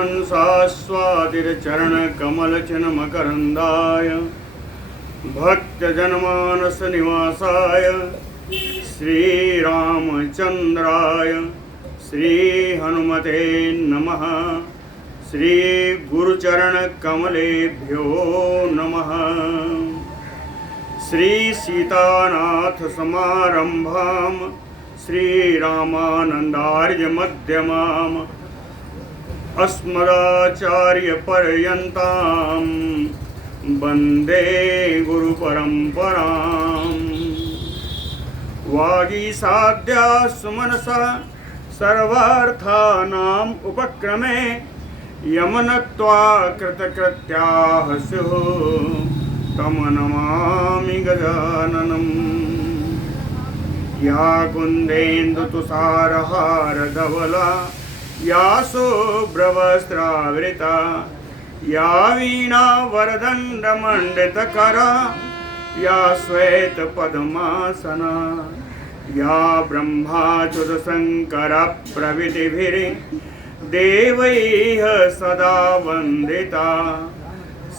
परमहंसास्वादितचरणकमलचिन्मकरन्दाय भक्तजनमानसनिवासाय श्रीरामचन्द्राय श्रीहनुमते नमः। श्रीगुरुचरणकमलेभ्यो नमः। श्रीसीतानाथसमारम्भां श्रीरामानन्दार्यमध्यमाम् अस्मदाचार्यपर्यन्तां वन्दे गुरुपरम्पराम्। वागीसाद्या सुमनसा सर्वार्थानाम् उपक्रमे यमनत्वा कृतकृत्याः स्युः तं नमामि गजाननम्। या कुन्देन्दुतुषारहारधवला या शुभ्रवस्त्रावृता या वीणावरदण्डमण्डितकरा या श्वेतपद्मासना या ब्रह्माच्युतशङ्करप्रभृतिभिर्देवैः सदा वन्दिता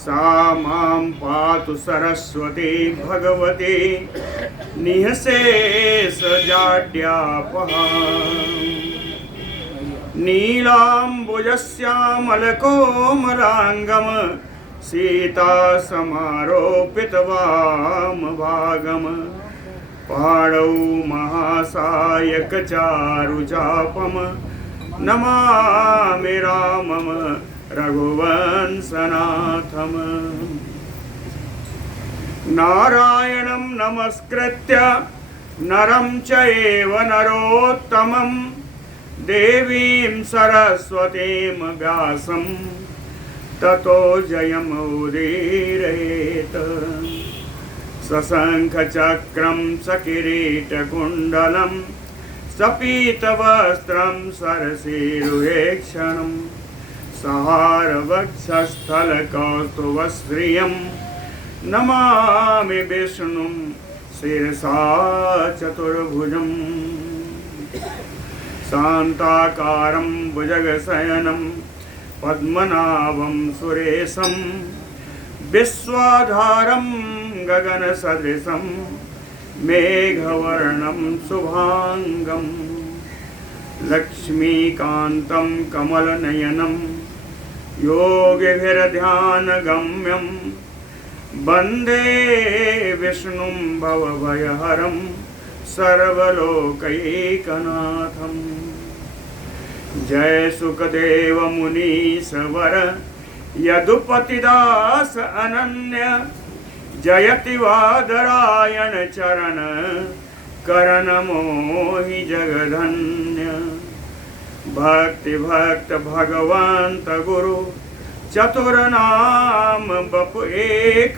सा मां पातु सरस्वती भगवती निःशेषजाड्यापहा। नीलाम्बुजश्यामलकोमलाङ्गं सीतासमारोपितवामभागं पाणौ महासायकचारुचापं नमामि रामं रघुवंशनाथम्। नारायणं नमस्कृत्य नरं चैव नरोत्तमं देवीं सरस्वतीं व्यासं ततो जयमुदीरयेत्। सशङ्खचक्रं सकिरीटकुण्डलं सपीतवस्त्रं सरसीरुहेक्षणं सहारवक्षस्थलकौस्तुभश्रियं नमामि विष्णुं शिरसा चतुर्भुजम्। शान्ताकारं भुजगशयनं पद्मनाभं सुरेशं विश्वाधारं गगनसदृशं मेघवर्णं शुभांगं लक्ष्मीकान्तं कमलनयनं योगिभिर्ध्यानगम्यं वन्दे विष्णुं भवभयहरं सर्वलोकैकनाथम्। जय सुखदेव मुनीश्वर यदुपतिदास अनन्य जयति वादरायण चरण करण मोहि जगधन्य। भक्ति भक्त भगवंत गुरु चतुर नाम बपु एक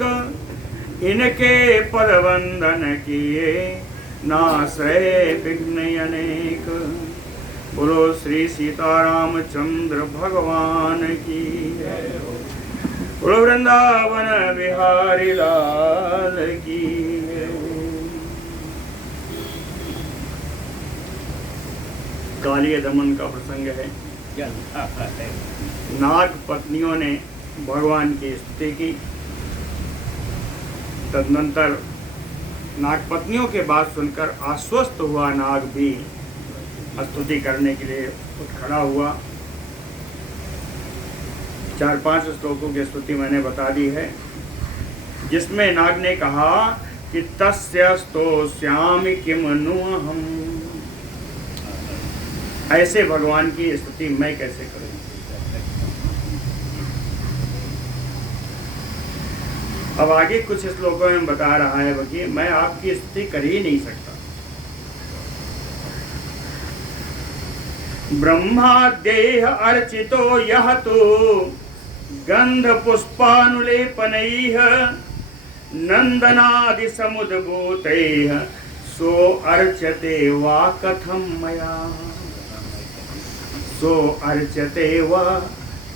इनके पद वंदन किए नासै विघ्न अनेक। बोलो श्री सीतारामचंद्र भगवान की। बोलो वृंदावन बिहारी लाल की। कालिया दमन का प्रसंग है। नाग पत्नियों ने भगवान की स्तुति की। तदनंतर नाग पत्नियों के बात सुनकर आश्वस्त हुआ नाग भी स्तुति करने के लिए उठ खड़ा हुआ। 4-5 श्लोकों की स्तुति मैंने बता दी है, जिसमें नाग ने कहा कि तस्य स्तोष्यामि किम नु हम। ऐसे भगवान की स्तुति मैं कैसे करूं। अब आगे कुछ श्लोकों में बता रहा है कि मैं आपकी स्तुति कर ही नहीं सकता। ब्रह्माद्यैः अर्चितो यः तु गंध पुष्पानुलेपनैः नंदनादि समुद्भूतैः सो अर्चते वा कथं मया। सो अर्चते वा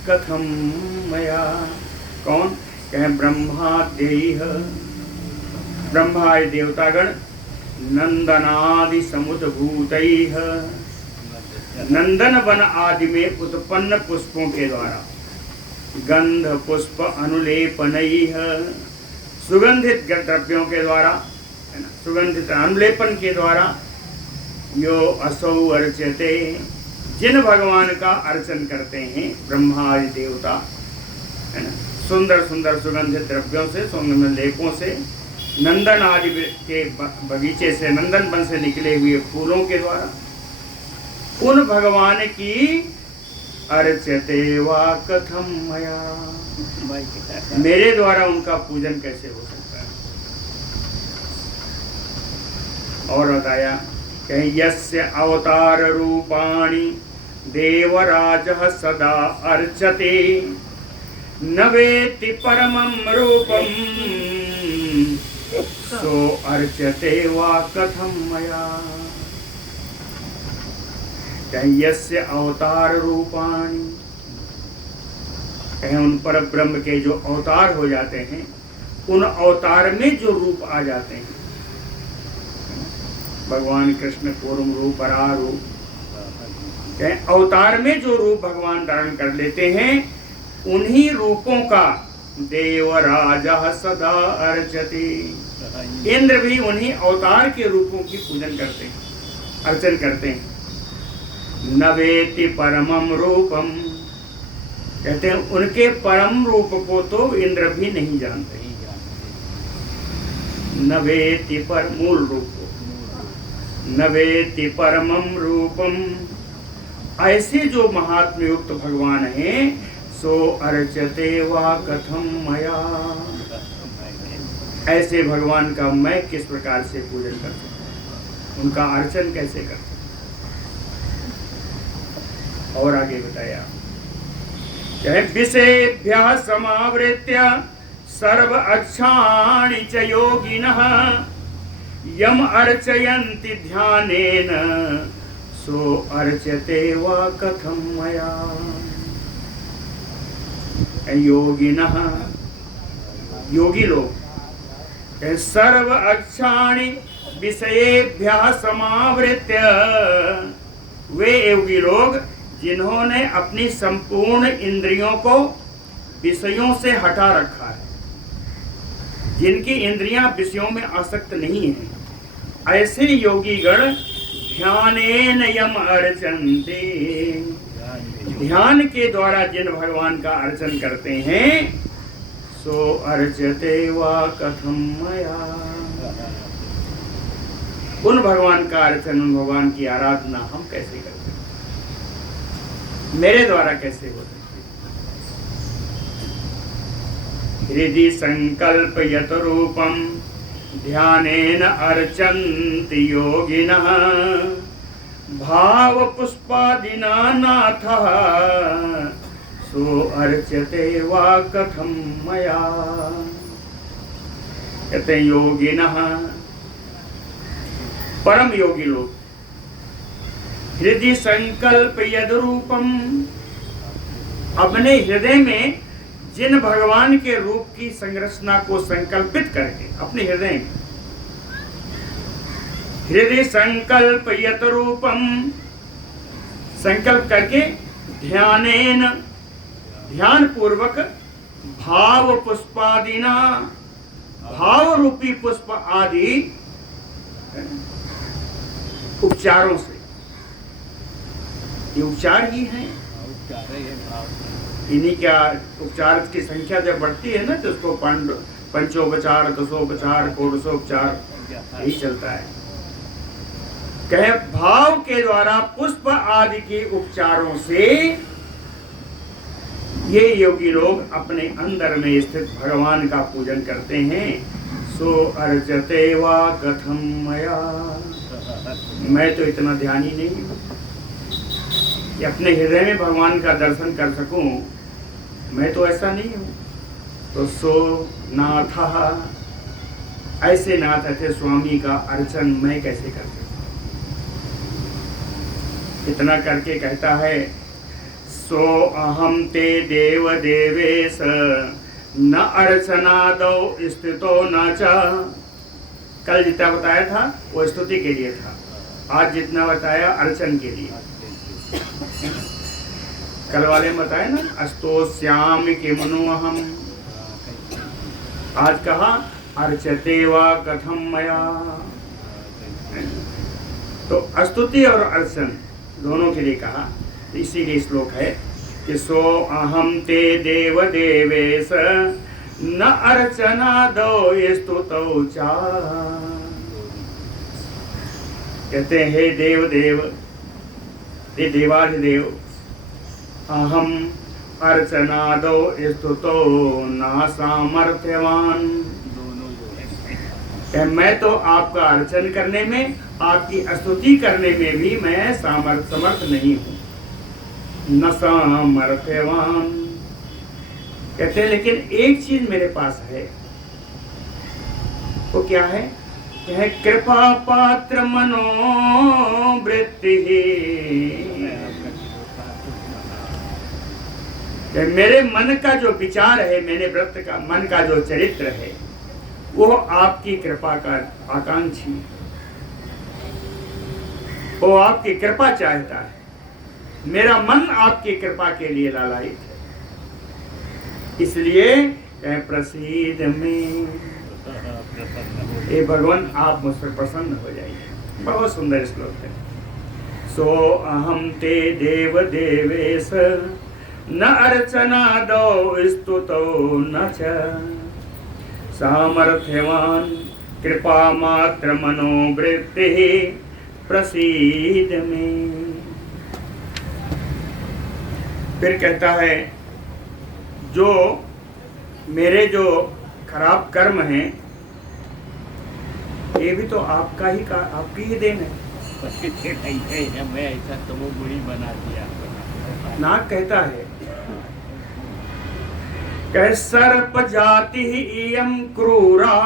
कथं मया। कौन कहें? ब्रह्माद्यैः, ब्रह्मादि देवतागण, नंदनादि समुद्भूतैः, नंदन वन आदि में उत्पन्न पुष्पों के द्वारा, गंध पुष्प अनुलेपनैः, सुगंधित द्रव्यों के द्वारा, है ना, सुगंधित अनुलेपन के द्वारा, यो असौ अर्चते, जिन भगवान का अर्चन करते हैं ब्रह्मा आदि देवता, है ना, सुंदर सुंदर सुगंधित द्रव्यों से, सुगंधित लेपों से, नंदन आदि के बगीचे से, नंदन वन से निकले हुए फूलों के द्वारा, उन भगवान की अर्चते वा कथम मया, मेरे द्वारा उनका पूजन कैसे हो सकता है। और बताया कि यस्य अवतार रूपाणि देवराजः सदा अर्चते, न वेत्ति परमं रूपं सो अर्चते वा कथम मया। यस्य अवतार रूपाणि, कहें उन पर ब्रह्म के जो अवतार हो जाते हैं, उन अवतार में जो रूप आ जाते हैं, भगवान कृष्ण कूर्म रूप, बराह रूप, कहें अवतार में जो रूप भगवान धारण कर लेते हैं, उन्हीं रूपों का देवराजः सदा अर्चते, इंद्र भी उन्हीं अवतार के रूपों की पूजन करते हैं, अर्चन करते हैं। न वेत्ति परमं रूपम, कहते हैं उनके परम रूप को तो इंद्र भी नहीं जानते। न वेत्ति पर मूल रूप को, न वेत्ति परमं रूपम, ऐसे जो महात्म्य युक्त भगवान हैं, सो अर्चते वा कथम मया, ऐसे भगवान का मैं किस प्रकार से पूजन कर सकता, उनका अर्चन कैसे कर सकता। और आगे बताया, विषयेभ्यः समावृत्य सर्व अक्षाणि च योगिनः, यम अर्चयन्ति ध्यानेन सो अर्चते वा कथम मया। योगिनः, योगी लोग, सर्व अक्षाणि विषयेभ्यः समावृत्य, वे योगी लोग जिन्होंने अपनी संपूर्ण इंद्रियों को विषयों से हटा रखा है, जिनकी इंद्रियां विषयों में आसक्त नहीं है, ऐसे योगी गण ध्यानेन यम अर्चन्ते, ध्यान के द्वारा जिन भगवान का अर्चन करते हैं, सो अर्चते वा कथम मया, उन भगवान का अर्चन, उन भगवान की आराधना हम कैसे करते, मेरे द्वारा कैसे हो सकती। हृदि संकल्पयत रूपम ध्यानेन अर्चन्ति योगिनः, भाव पुष्पादिना नाथः सो अर्चते वा कथम मया। कहते योगिनः, परम योगी लोग, हृदय संकल्प यद रूपम, अपने हृदय में जिन भगवान के रूप की संरचना को संकल्पित करके, अपने हृदय में हृदय संकल्प यत रूपम, संकल्प करके ध्यानेन, ध्यान पूर्वक, भाव पुष्पादिना, भाव रूपी पुष्प आदि उपचारों से, ये उपचार ही हैं, इन्हीं क्या उपचार की संख्या जब बढ़ती है ना, तो उसको पंचोपचार, दसोपचार, षोडशोपचार, यही चलता है। कहे भाव के द्वारा पुष्प आदि के उपचारों से ये योगी लोग अपने अंदर में स्थित भगवान का पूजन करते हैं। सो अर्चते वा कथम मया, मैं तो इतना ध्यानी नहीं हूँ कि अपने हृदय में भगवान का दर्शन कर सकूं, मैं तो ऐसा नहीं हूँ। तो सो नाथ, ऐसे नाथ ऐसे स्वामी का अर्चन मैं कैसे कर सकता। इतना करके कहता है, सो अहम ते देव देवेश न अर्चनादौ स्थितो न च। कल जितना बताया था वो स्तुति के लिए था, आज जितना बताया अर्चन के लिए। कल वाले में बताए ना, अस्तो श्याम के मनोहम, आज कहा अर्चते वा कथम मया। तो स्तुति और अर्चन दोनों के लिए कहा, इसीलिए श्लोक है कि सो अहम ते देव देवेश न अर्चना दो स्तुतौ चा। कहते हैं हे देव देव, हे देवाधिदेव, अहम अर्चना दो स्तुतो न सामर्थ्यवान। मैं तो आपका अर्चन करने में, आपकी स्तुति करने में भी मैं समर्थ नहीं हूँ, न सामर्थ्यवान। कहते हैं लेकिन एक चीज मेरे पास है, वो क्या है? कृपा पात्र मनोवृत्ति। मेरे मन का जो विचार है, मेरे व्रत का मन का जो चरित्र है, वो आपकी कृपा का आकांक्षी, वो आपकी कृपा चाहता है। मेरा मन आपकी कृपा के लिए लालायित है, इसलिए प्रसीद में, ये भगवान आप मुझ पर प्रसन्न हो जाइए। बहुत सुंदर श्लोक है। सो अहम ते देव देवेश न अर्चना दो स्तुतो न च सामर्थ्यवान कृपा मात्र मनोवृत्ति प्रसीद में। फिर कहता है जो मेरे जो खराब कर्म हैं, ये भी तो आपका ही आपकी ही देन है। मैं ऐसा तो वो बुरी बना दिया। नाग कहता है कह सर्प जाति इयं क्रूरा,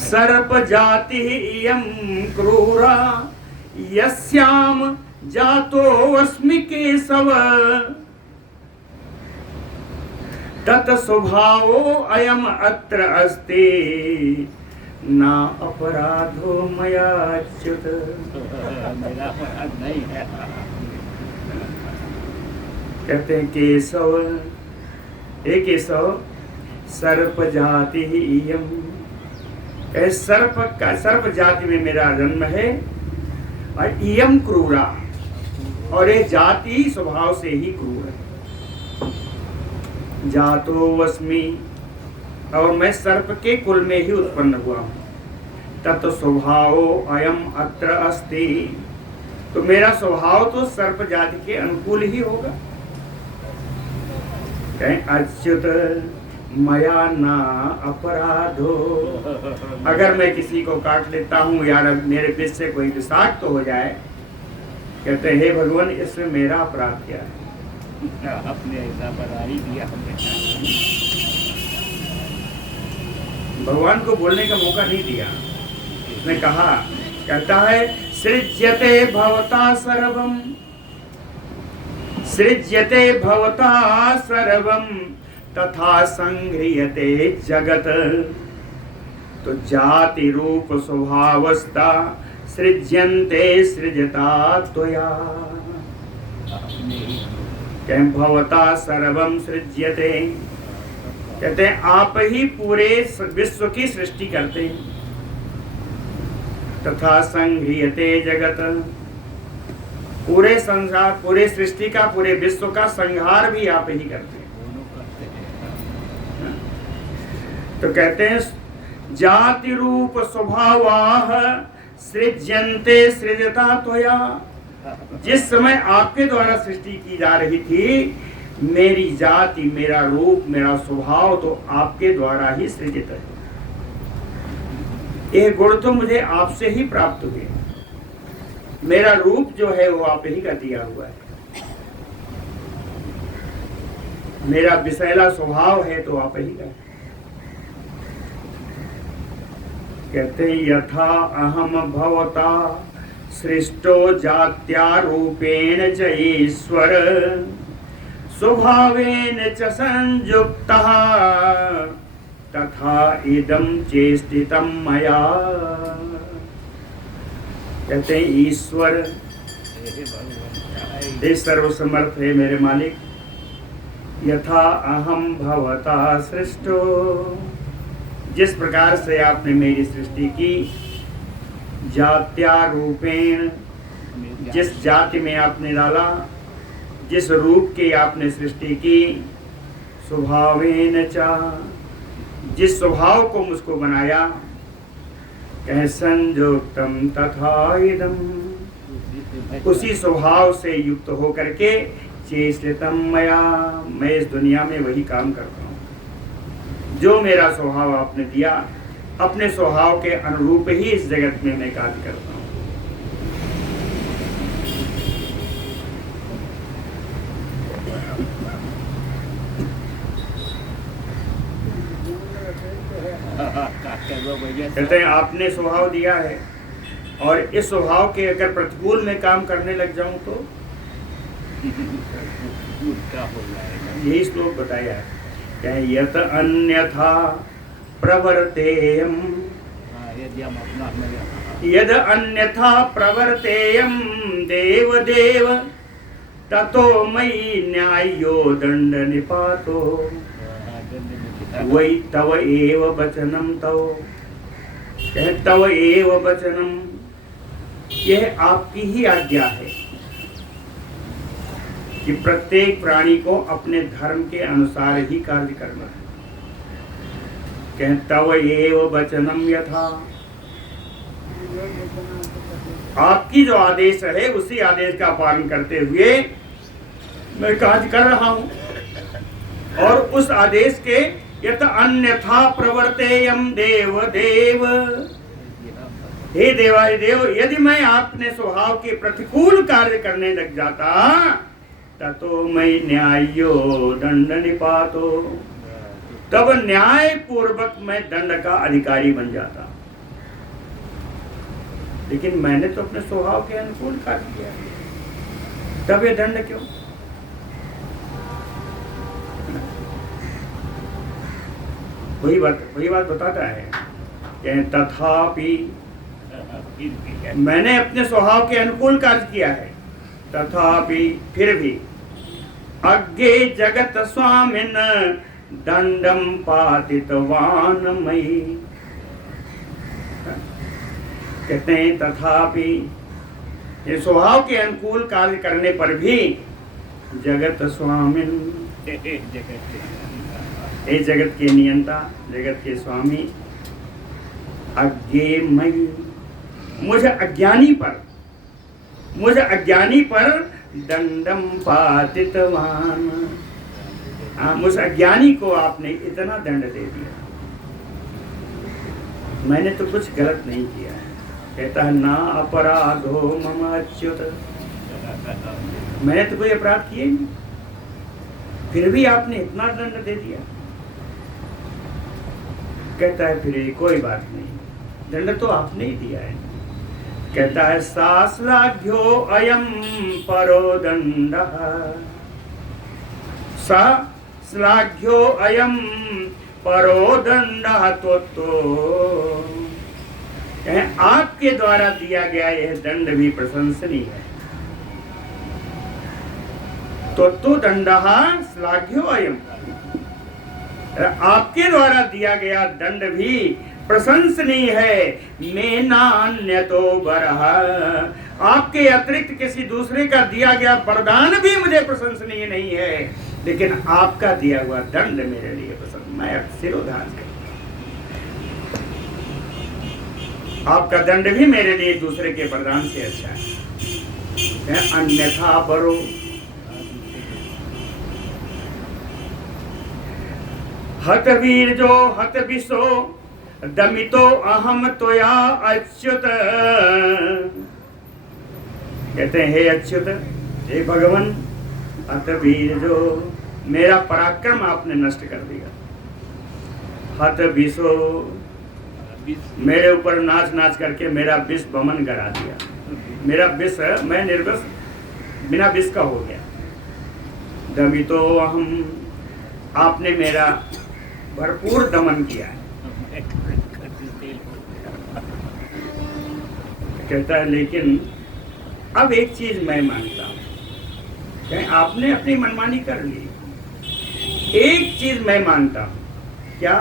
सर्प जाति इयं क्रूरा यस्याम जातो अस्मि केशव तत् स्वभावो अयम अत्र अस्ति ना अपराधो मया च्युत। मेरा अपराध नहीं है। कहते हैं केशव, हे केशव, सर्प जाति ही इयम, सर्प जाति में मेरा जन्म है, और इयम क्रूरा, और ये जाति स्वभाव से ही क्रूर है। जातो वस्मि, और मैं सर्प के कुल में ही उत्पन्न हुआ हूँ। तत् स्वभावो अयम अत्र अस्ति, तो मेरा स्वभाव तो सर्प जाति के अनुकूल ही होगा। अच्युत मया ना अपराधो, अगर मैं किसी को काट लेता हूँ या मेरे बीच से कोई विषाक्त तो हो जाए, कहते हे भगवान इसमें मेरा अपराध क्या है? अपने ऐसा बना ही दिया हमने। भगवान को बोलने का मौका नहीं दिया। उसने कहा, कहता है सृज्यते भवता सर्वम, सृज्यते भवता सर्वम तथा संग्रह्यते जगत, तो जाति रूप स्वभावस्था सृज्यन्ते सृजता त्वया। भवता सर्वम सृज्यते, कहते हैं आप ही पूरे विश्व की सृष्टि करते हैं। तथा संग्रह्यते जगत, पूरे संसार, पूरे सृष्टि का, पूरे विश्व का संहार भी आप ही करते हैं। तो कहते हैं जाति रूप स्वभावाः सृज्यन्ते सृजता त्वया। जिस समय आपके द्वारा सृष्टि की जा रही थी, मेरी जाति, मेरा रूप, मेरा स्वभाव तो आपके द्वारा ही सृजित है। ये गुण तो मुझे आपसे ही प्राप्त हुए। मेरा रूप जो है वो आप ही का दिया हुआ है। मेरा विषैला स्वभाव है तो आप ही का। कहते हैं यथा अहम भवता सृष्टो जात्या रूपेण च ईश्वर स्वभावेन च संयुक्तः तथा इदं चेष्टितं मया। कहते हैं ईश्वर हे भगवान हे सर्वसमर्थ है मेरे मालिक, यथा अहम भवता सृष्टो, जिस प्रकार से आपने मेरी सृष्टि की, जात्या रूपेण, जिस जाति में आपने डाला, जिस रूप की आपने सृष्टि की, स्वभावेन चा, जिस स्वभाव को मुझको बनाया, कह संयुक्तम तथा इदम, उसी स्वभाव से युक्त होकर के चेष्टितम मया, मैं इस दुनिया में वही काम करता हूँ जो मेरा स्वभाव आपने दिया, अपने स्वभाव के अनुरूप ही इस जगत में मैं कार्य करता हूँ। कहते हैं आपने स्वभाव दिया है, और इस स्वभाव के अगर प्रतिकूल में काम करने लग जाऊं तो उल्टा हो जाएगा। यही श्लोक बताया है, कहें यत अन्यथा प्रवर्तेयम, यदि हम अपना यद अन्यथा प्रवर्तेयम देव देव, ततो मयि न्यायो दंड निपातो, वै तव एव वचनम तव, कहें तव एव वचनम, यह आपकी ही आज्ञा है कि प्रत्येक प्राणी को अपने धर्म के अनुसार ही कार्य करना है। कहें तव एव वचनम यथा, आपकी जो आदेश है उसी आदेश का पालन करते हुए मैं कार्य कर रहा हूं, और उस आदेश के यत अन्यथा प्रवर्तेयम देव देव, हे देवादिदेव, यदि मैं अपने स्वभाव के प्रतिकूल कार्य करने लग जाता, ततो मैं न्यायो दंड निपातो, तब न्याय पूर्वक मैं दंड का अधिकारी बन जाता। लेकिन मैंने तो अपने स्वभाव के अनुकूल कार्य किया, तब ये दंड क्यों? वही बात बताता है कि तथापि, मैंने अपने स्वभाव के अनुकूल कार्य किया है, तथापि फिर भी अज्ञे जगत स्वामिन दंडम पातितवान मयि, कहते हैं तथापि, ये स्वभाव के अनुकूल कार्य करने पर भी जगत स्वामिन, हे जगत के नियंता, जगत के स्वामी, अज्ञे मयि, मुझे अज्ञानी पर दंडम पातितवान, मुझ अज्ञानी को आपने इतना दंड दे दिया। मैंने तो कुछ गलत नहीं किया है, कहता है ना अपराधो मम अच्युत, मैंने तो कोई अपराध किए नहीं, फिर भी आपने इतना दंड दे दिया। कहता है फिर कोई बात नहीं, दंड तो आपने ही दिया है। कहता है साश्लाघ्यो अयम परो दंडः, साश्लाघ्यो अयम परो दंडः, तो आपके द्वारा दिया गया यह दंड भी प्रशंसनीय है। तो दंडः श्लाघ्यो अयम, आपके द्वारा दिया गया दंड भी प्रशंसनीय है। मैं नान्यतो बरह, आपके अतिरिक्त किसी दूसरे का दिया गया वरदान भी मुझे प्रशंसनीय नहीं है, लेकिन आपका दिया हुआ दंड मेरे लिए पसंद, मैं सिरोधान कर, आपका दंड भी मेरे लिए दूसरे के वरदान से अच्छा है। अन्यथा बरो, हत वीर जो हत विशो दमितो अहम त्वया अच्युत, कहते हैं हे अच्युत, हे भगवान, हत वीर जो, मेरा पराक्रम आपने नष्ट कर दिया। हत विशो, मेरे ऊपर नाच नाच करके मेरा विष बमन करा दिया, मेरा विष, मैं निर्विष बिना विष का हो गया। दमितो अहम, आपने मेरा भरपूर दमन किया है। कहता है लेकिन अब एक चीज मैं मानता हूं, कहें आपने अपनी मनमानी कर ली, एक चीज मैं मानता हूं, क्या?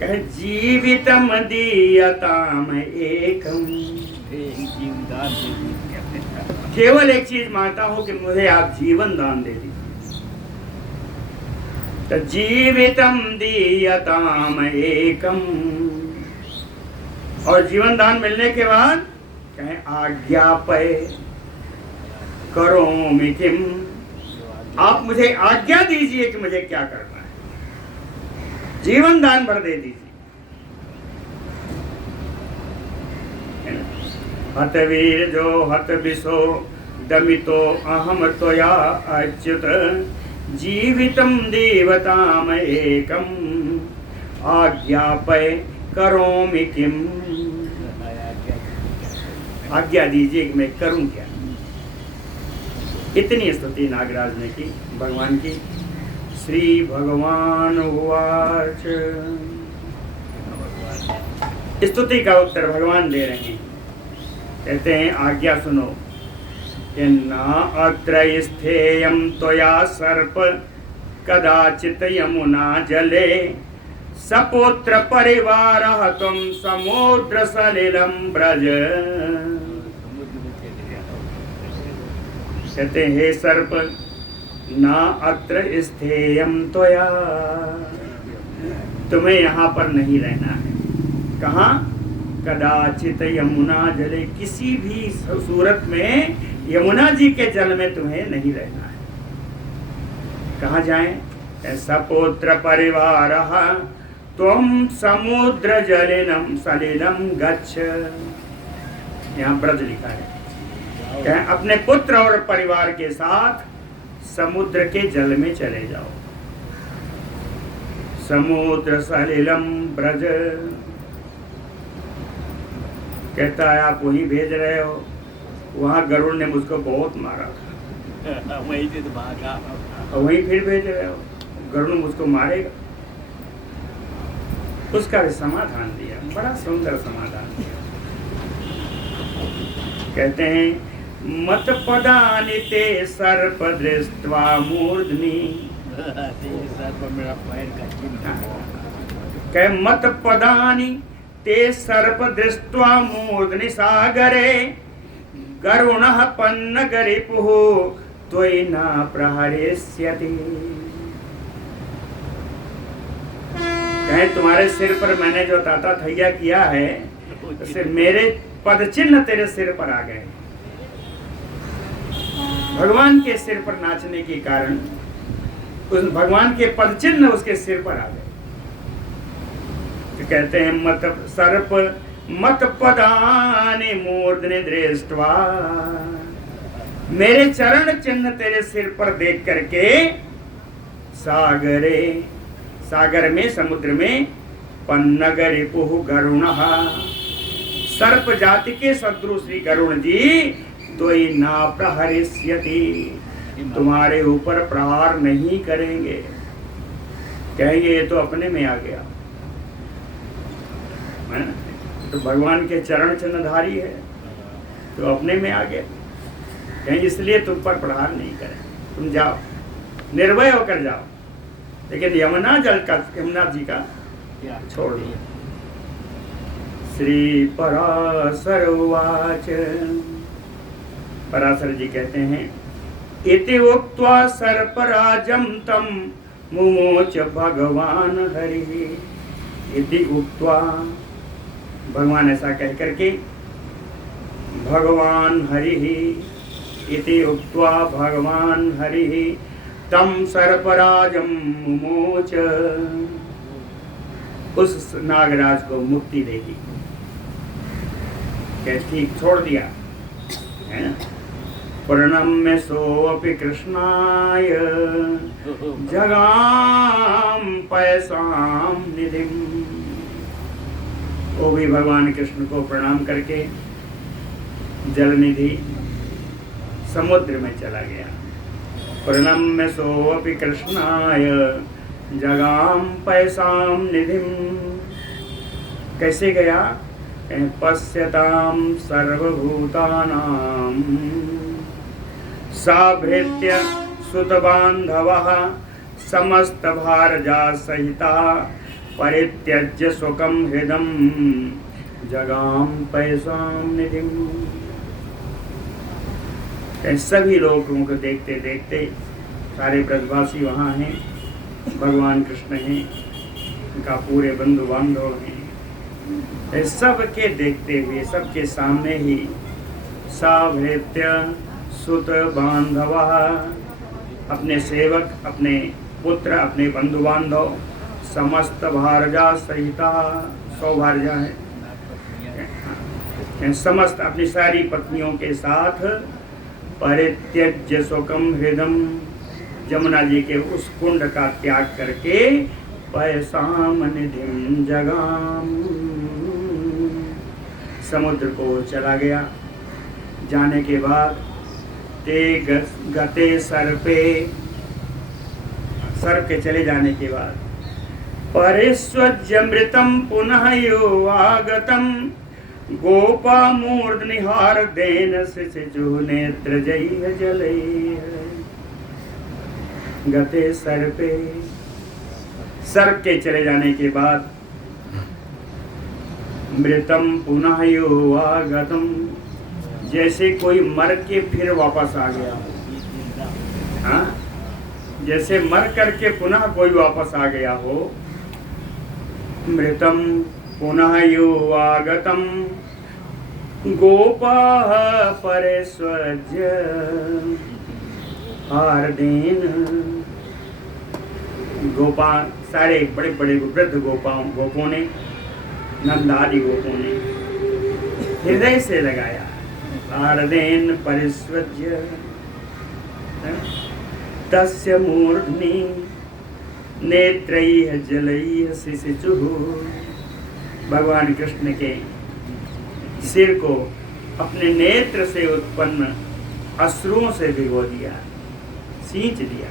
कहे जीवितम दीयताम एकम, जीवदान दे दीजिए। केवल एक चीज मानता हूं कि मुझे आप जीवन दान दे दीजिए। तो जीवितम दीयताम एकम, और जीवन दान मिलने के बाद कहें आज्ञापय करोमि किम, आप मुझे आज्ञा दीजिए कि मुझे क्या करना है, जीवन दान भर दे दीजिए। हत वीर जो हत विशो दमितो अहम त्वया अच्युत, जीवितम देवताम एकम आज्ञापय करोमि किम, आज्ञा दीजिए कि मैं करूं क्या। इतनी स्तुति नागराज ने की भगवान की। श्री भगवान उवाच, स्तुति का उत्तर भगवान दे रहे हैं। कहते हैं आज्ञा सुनो, कि न अत्र स्थेयं त्वया सर्प कदाचित यमुना जले, सपुत्र परिवारः त्वं समुद्र सलिलं ब्रज। कहते हैं हे सर्प, न अत्र स्थेयं त्वया, तुम्हें यहाँ पर नहीं रहना है। कहाँ? कदाचित यमुना जले, किसी भी सूरत में यमुना जी के जल में तुम्हें नहीं रहना है। कहाँ जाएं? सपुत्र परिवार त्वं समुद्र जलिनं सलिलं गच्छ, यहाँ ब्रज लिखा है। कहें अपने पुत्र और परिवार के साथ समुद्र के जल में चले जाओ। समुद्र सलिलम ब्रज, कहता है आप वहीं भेज रहे हो, वहां गरुड़ ने मुझको बहुत मारा था, वहीं से तो भागा, और वहीं फिर भेज रहे हो, गरुड़ मुझको मारेगा। उसका भी समाधान दिया, बड़ा सुंदर समाधान दिया। कहते हैं मत पदानि ते सर्प दृष्ट्वा मूर्धनि, सर्प मेरा पैर का चिन्ह। कह मत पदानि ते सर्प दृष्ट्वा मूर्धनि सागरे, गरुणः पन्नगरिपुः त्वयि न प्रहरिष्यति। कहे तुम्हारे सिर पर मैंने जो ताता थैया किया है, उससे मेरे पद चिन्ह तेरे सिर पर आ गए। भगवान के सिर पर नाचने के कारण उस भगवान के पद चिन्ह उसके सिर पर आ गए। तो कहते हैं मत सर्प मत पदानि मूर्धनि दृष्ट्वा, मेरे चरण चिन्ह तेरे सिर पर देख करके, सागरे, सागर में समुद्र में, पन्नगरिपुः गरुणः, सर्प जाति के शत्रु श्री गरुण जी त्वयि न प्रहरिष्यति, तुम्हारे ऊपर प्रहार नहीं करेंगे। कहेंगे ये तो अपने में आ गया है ना? तो भगवान के चरण चिन्हधारी है तो अपने में आ गया। कहें इसलिए तुम पर प्रहार नहीं करें, तुम जाओ, निर्भय होकर जाओ, लेकिन यमुना जी का छोड़ दो। श्री पराशर उवाच, पराशर जी कहते हैं इति उक्त्वा सर्पराजं तं मुमोच भगवान हरि। इति उक्त्वा, भगवान ऐसा कह करके, भगवान हरि, इति उक्त्वा भगवान हरि तं सर्पराजं मुमोच, उस नागराज को मुक्ति दे दी। ठीक छोड़ दिया है ना। प्रणम्य सोऽपि कृष्णाय जगाम पैसाम निधिम, वो भी भगवान कृष्ण को प्रणाम करके जल निधि समुद्र में चला गया। प्रणम्य सोऽपि कृष्णाय जगाम पैसाम निधिम, कैसे गया? पश्यताम सर्वभूतानां साभृत्य सुतबान्धवः समस्त भारजा सहिता परित्यज्य सुखम हृदम जगाम पैसाम निधिम। सभी लोगों को देखते देखते सारे ब्रजवासी वहाँ हैं, भगवान कृष्ण हैं, उनका पूरे बंधु बांधव हैं, सबके देखते हुए सबके सामने ही साभृत्य सुत बांधव, अपने सेवक, अपने पुत्र, अपने बंधु बांधव, समस्त भारजा सहिता, 100 भारजा है, समस्त अपनी सारी पत्नियों के साथ परित्यज्य शोकम हृदम, जमुना जी के उस कुंड का त्याग करके पैसाम निधिम जगाम, समुद्र को चला गया। जाने के बाद ते गते सर्प के चले जाने के बाद परिस्वज्यमृतम पुनः यो आगतम गोपा मूर्धनिहार देन सिचु नेत्र जय जलय। गते सर्प के चले जाने के बाद मृतम पुनः यो आगतम, जैसे कोई मर के फिर वापस आ गया, हाँ, जैसे मर करके पुनः कोई वापस आ गया हो। मृतम पुनः यो आगतम गोपाः परिस्वज्य हार्देन, गोपा सारे बड़े बड़े वृद्ध गोपों ने, नंदादि गोपों ने हृदय से लगाया, हार्देन परिस्वज्य तस्य मूर्धनि नेत्रैः जलैः सिसिचुः। भगवान कृष्ण के सिर को अपने नेत्र से उत्पन्न अश्रुओं से भिगो दिया, सींच दिया।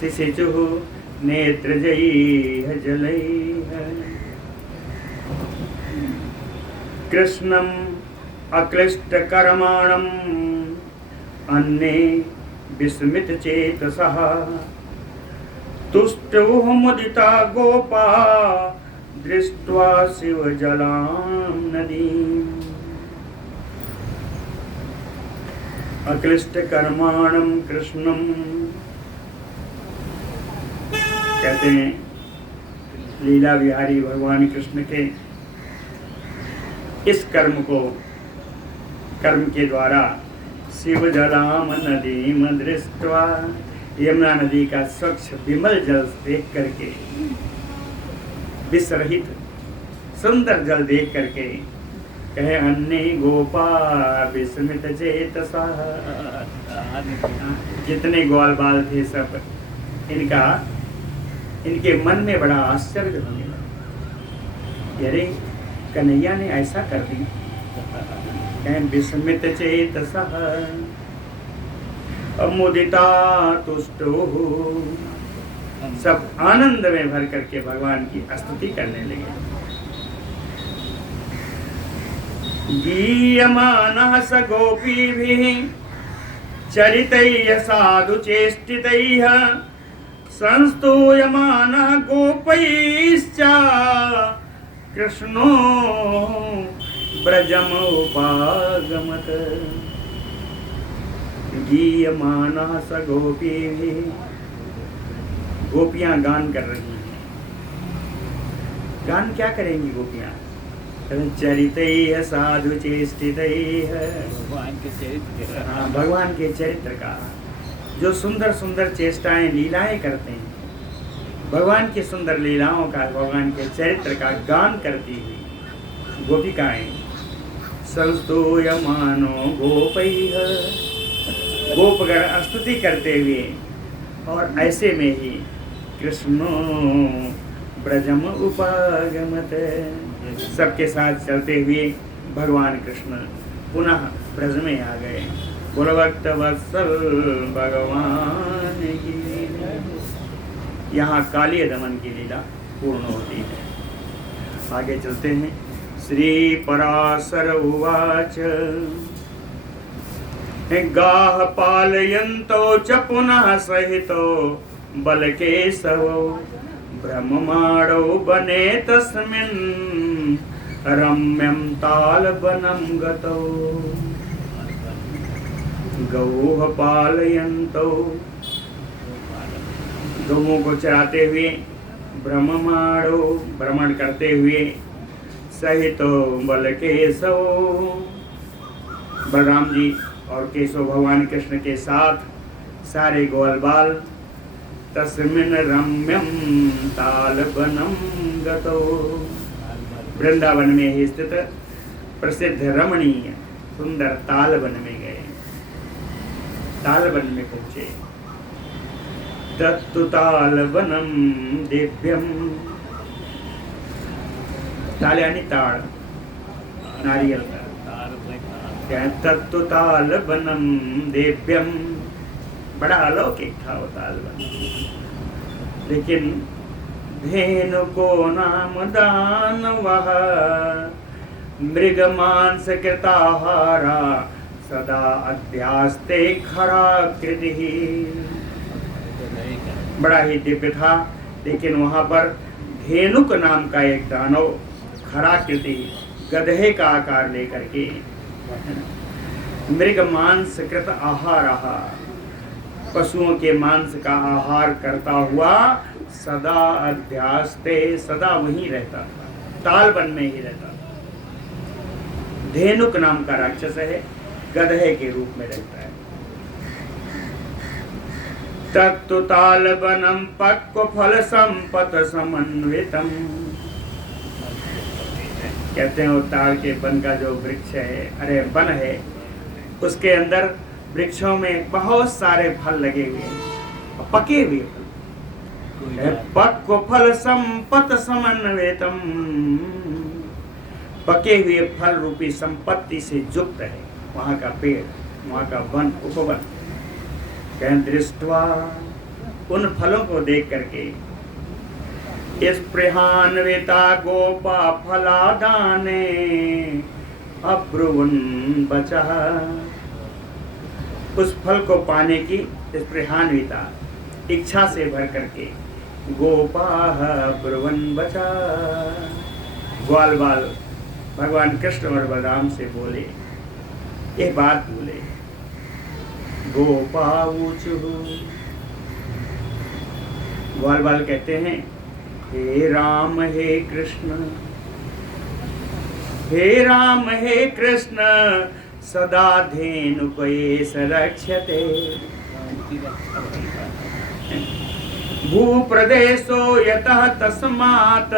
सिसिचुः नेत्रजैः जलैः। कृष्णम् अक्लिष्टकर्माणम् अन्ये विस्मितचेतसः तुष्टुः मुदिता गोपा दृष्ट्वा शिवजलां नदीम्। अक्लिष्टकर्माणं कृष्णं, कहते हैं लीला विहारी भगवान कृष्ण के इस कर्म के द्वारा शिव जलाम नदीम दृष्ट्वा, यमुना नदी का स्वच्छ विमल जल देख करके, विषरहित सुंदर जल देख करके कहे अन्य गोपा विस्मित चेतसा। जितने ग्वाल बाल थे सब इनके मन में बड़ा आश्चर्य होने लगा, अरे कन्हैया ने ऐसा कर दी। विस्मित चेतसा अमुदिता तुष्टो, सब आनंद में भर करके भगवान की स्तुति करने लगे। गीयमानः स गोपीभिः चरितैः साधु चेष्टितैः संस्तूयमानः गोपैश्च कृष्णो ब्रजम उपागमत। गीयमानः स गोपीभिः, गोपियां गान कर रही हैं। गान क्या करेंगी गोपियां? चरितैः साधु चेष्टितैः, भगवान के चरित्र, हाँ, भगवान के चरित्र का, जो सुंदर सुंदर चेष्टाएं लीलाएं करते हैं, भगवान की सुंदर लीलाओं का, भगवान के चरित्र का गान करती हुई गोपिकाएं। संस्तूयमानो गोपैः, गोपगण स्तुति करते हुए, और ऐसे में ही कृष्णो ब्रजम उपागमत, सबके साथ चलते हुए भगवान कृष्ण पुनः ब्रज में आ गए। बोलो भक्त वत्सल भगवान की लीला। यहाँ काली दमन की लीला पूर्ण होती है। आगे चलते हैं। श्री पराशर उवाच गाह पालयन्तो च पुनः सहितो बलकेशवो ब्रह्ममाणो बने तस्मिन् रम्यं तालवनं गतो। गौः पालयन्तो, गौओं को चराते हुए, ब्रह्ममाणो भ्रमण करते हुए, सहितो बलकेशव, बलराम जी और केशव भगवान कृष्ण के साथ सारे ग्वाल बाल तस्मिन् रम्यं तालवनं गतो, वृंदावन में ही स्थित प्रसिद्ध रमणीय सुंदर तालवन में गए। तालवन में पहुंचे। तत्तु तालवनं दिव्यम, ताल यानी ताड़, नारियल का। तत्तु तालवनं दिव्यम, बड़ा अलौकिक था वो तालवन। लेकिन धेनु को नाम दानवः मृग मांस कृताहारा सदा अध्यास्ते खराकृति। बड़ा ही दिव्य था, लेकिन वहां पर धेनुक नाम का एक दानव खराकृति गधे का आकार लेकर के मृग मांस कृत आहार, पशुओं के मांस का आहार करता हुआ सदा अध्यास्ते, सदा वहीं रहता था, तालवन में ही रहता था। धेनुक नाम का राक्षस है, गधे के रूप में रहता है। तत्तु तालवनं पक्व फल संपत समन्वितम, कहते हैं वो ताड़ के वन का जो वृक्ष है, अरे वन है, उसके अंदर वृक्षों में बहुत सारे फल लगे हुए हैं, पके हुए फल। पक्व फल संपत समन्वितम, पके हुए फल रूपी संपत्ति से युक्त है वहां का पेड़, वहां का वन, उपवन। कहें दृष्टवा, उन फलों को देख करके स्पृहान्विता गोपा फलादाने अब्रुवन बचा, उस फल को पाने की स्पृहान्विता, इच्छा से भर करके गोपाः ब्रुवन बचा, ग्वाल बाल भगवान कृष्ण और बलराम से बोले, ये बात बोले। गोपाऊचु, ग्वाल बाल कहते हैं, हे राम हे कृष्ण, हे राम हे कृष्ण, सदा धेनुकयेष रक्ष्यते। भूप्रदेशो यतः तस्मात्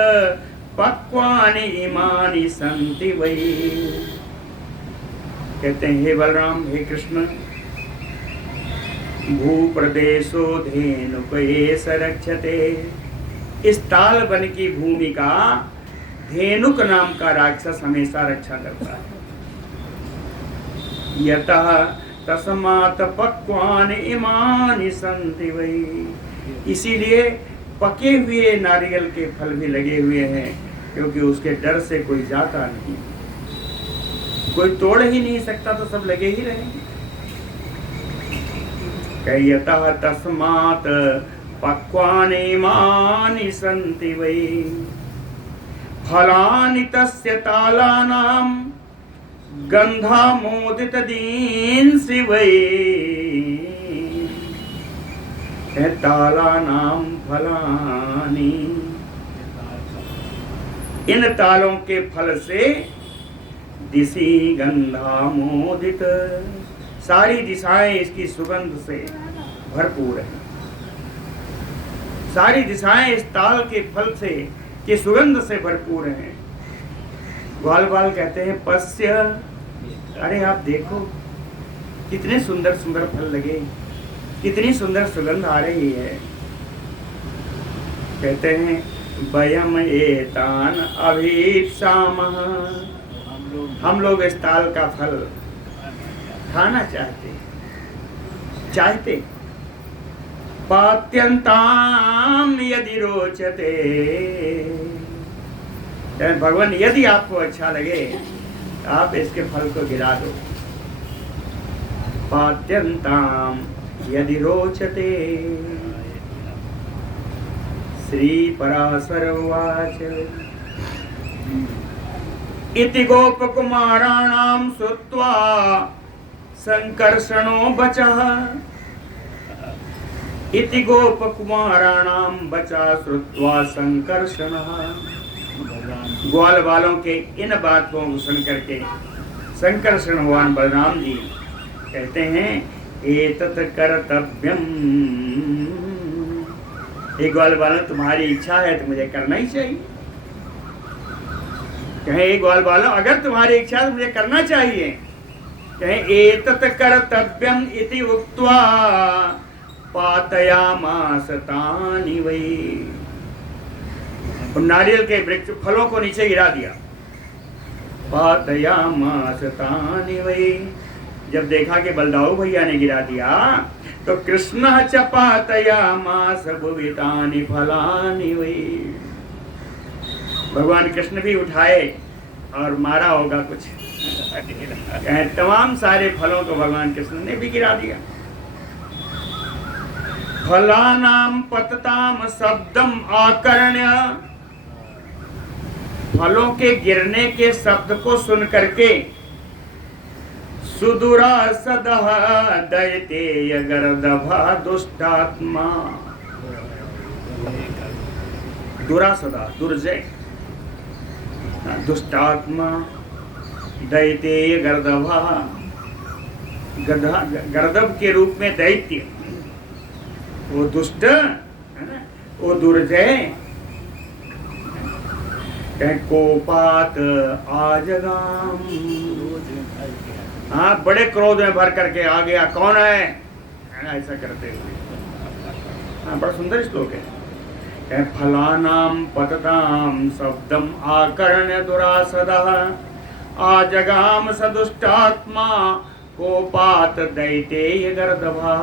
पक्वानि इमानि सन्ति वै। कहते हैं हे बलराम हे कृष्ण, भूप्रदेशो धेनुकयेष रक्ष्यते, इस तालवन की भूमि का धेनुक नाम का राक्षस हमेशा रक्षा करता है। यतः तस्मात् पक्वानि इमानि सन्ति वै, इसीलिए पके हुए नारियल के फल भी लगे हुए हैं, क्योंकि उसके डर से कोई जाता नहीं, कोई तोड़ ही नहीं सकता, तो सब लगे ही रहेंगे। यतः तस्मात् पक्वानि इमानि सन्ति वै, फलानि तस्य तालानां गन्धामोदित दींसि वै। तालानां फलानि, इन तालों के फल से दिशि गंधामोदित, सारी दिशाएं इसकी सुगंध से भरपूर है। सारी दिशाएं इस ताल के फल से, की सुगंध से भरपूर हैं। ग्वाल बाल कहते हैं पश्य, अरे आप देखो कितने सुंदर सुंदर फल लगे, कितनी सुंदर सुगंध आ रही है। कहते हैं वयम एतान अभीप्सामः, हम लोग इस ताल का फल खाना चाहते। पात्यंताम यदि रोचते, भगवान यदि आपको अच्छा लगे तो आप इसके फल को गिरा दो। पात्यन्तां यदि रोचते। श्रीपराशर उवाच इति गोपकुमाराणां श्रुत्वा संकर्षणो वचः। इति गोपकुमाराणां वचः श्रुत्वा संकर्षणः। ग्वाल वालों के इन बातों को सुन करके संकर्षण भगवान बलराम जी कहते हैं एतत् कर्तव्यम। ये ग्वाल वालों तुम्हारी इच्छा है तो मुझे करना ही चाहिए। कहे ग्वाल वालों अगर तुम्हारी इच्छा है तो मुझे करना चाहिए। कहे एतत् कर्तव्यम इति उक्त्वा पातयामास तानि वै। नारियल के वृक्ष फलों को नीचे गिरा दिया। पातयामास तानि वै। जब देखा कि बलदाऊ भैया ने गिरा दिया तो कृष्ण च पातयामास भुवि तानि फलानि वै। भगवान कृष्ण भी उठाए और मारा होगा कुछ। तमाम सारे फलों को भगवान कृष्ण ने भी गिरा दिया। फलानां पतताम शब्दम आकर्ण्य। फलों के गिरने के शब्द को सुन करके सुदुरासदः दैतेय गर्दभा दुष्टात्मा। दुरासदा दुर्जय दुष्टात्मा दैतेय गर्दभा। गर्दभ के रूप में दैत्य वो दुष्ट है ना, वो दुर्जय कोपात आजगाम। हाँ बड़े क्रोध में भर करके आ गया। कौन है ऐसा करते हुए। हाँ बड़ा सुंदर श्लोक है। फलानां पततां शब्दम आकर्ण्य दुरासदः आजगाम सदुष्टात्मा कोपात दैतेय गर्दभः।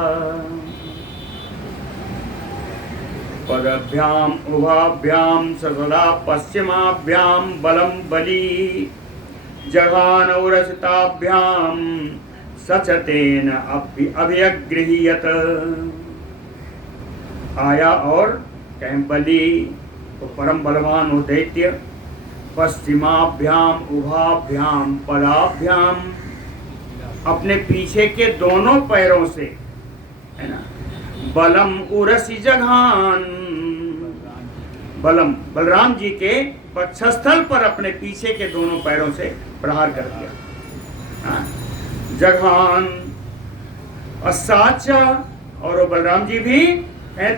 पदभ्याम उभाभ्याम सदा पश्चिमाभ्याम बलम बली जघानौरसिताभ्याम सचतेन अभियगृह्यत। आया और कहें बली तो परम बलवान हो दैत्य। पश्चिमाभ्याम उभाभ्याम पदाभ्याम अपने पीछे के दोनों पैरों से है ना। बलम उरसी जघान। बलम बलराम जी के वक्षस्थल पर अपने पीछे के दोनों पैरों से प्रहार कर दिया। जघान असाचा और बलराम जी भी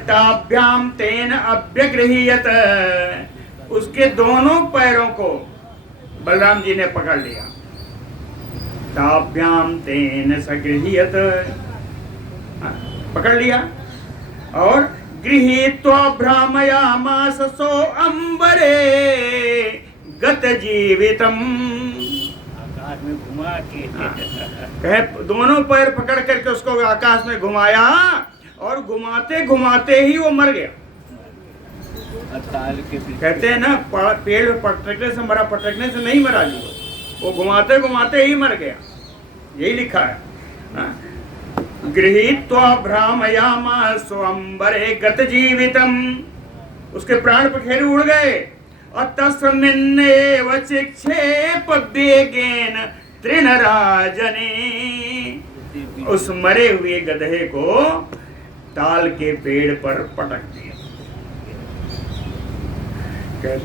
ताभ्याम तेन अभ्यगृह्यत। उसके दोनों पैरों को बलराम जी ने पकड़ लिया। ताभ्याम तेन सगृह्यत पकड़ लिया और गृहीत्वा भ्रामयामास सो अंबरे गत जीवितम। आकाश में घुमा के कहे दोनों पैर पकड़ करके उसको आकाश में घुमाया और घुमाते घुमाते ही वो मर गया। कहते हैं ना पेड़ पटकने से मरा, पटकने से नहीं मरा जी। वो घुमाते घुमाते ही मर गया। यही लिखा है। गृहीत्वा भ्रामयामास अंबरे गत जीवितम। उसके प्राण पखेरु उड़ गए। और तस्मिन्नेव चिक्षेप वेगेन तृणराजने। उस मरे हुए गधे को ताल के पेड़ पर पटक दिया।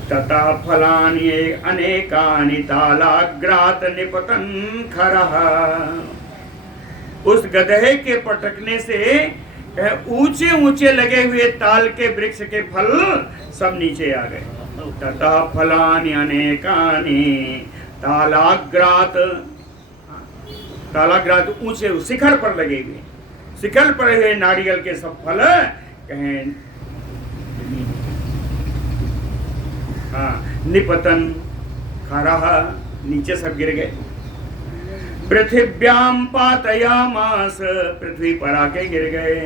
तथा फलानि अनेकानि तालाग्रात निपतन खरः। उस गधे के पटकने से ऊंचे ऊंचे लगे हुए ताल के वृक्ष के फल सब नीचे आ गए। तथा फलानि अनेकानि तालाग्रात। तालाग्रात ऊंचे शिखर पर लगे हुए, शिखर पर हुए नारियल के सब फल कहें निपतन खरः नीचे सब गिर गए। पृथिव्याम पातयामास पृथ्वी पर आके गिर गए।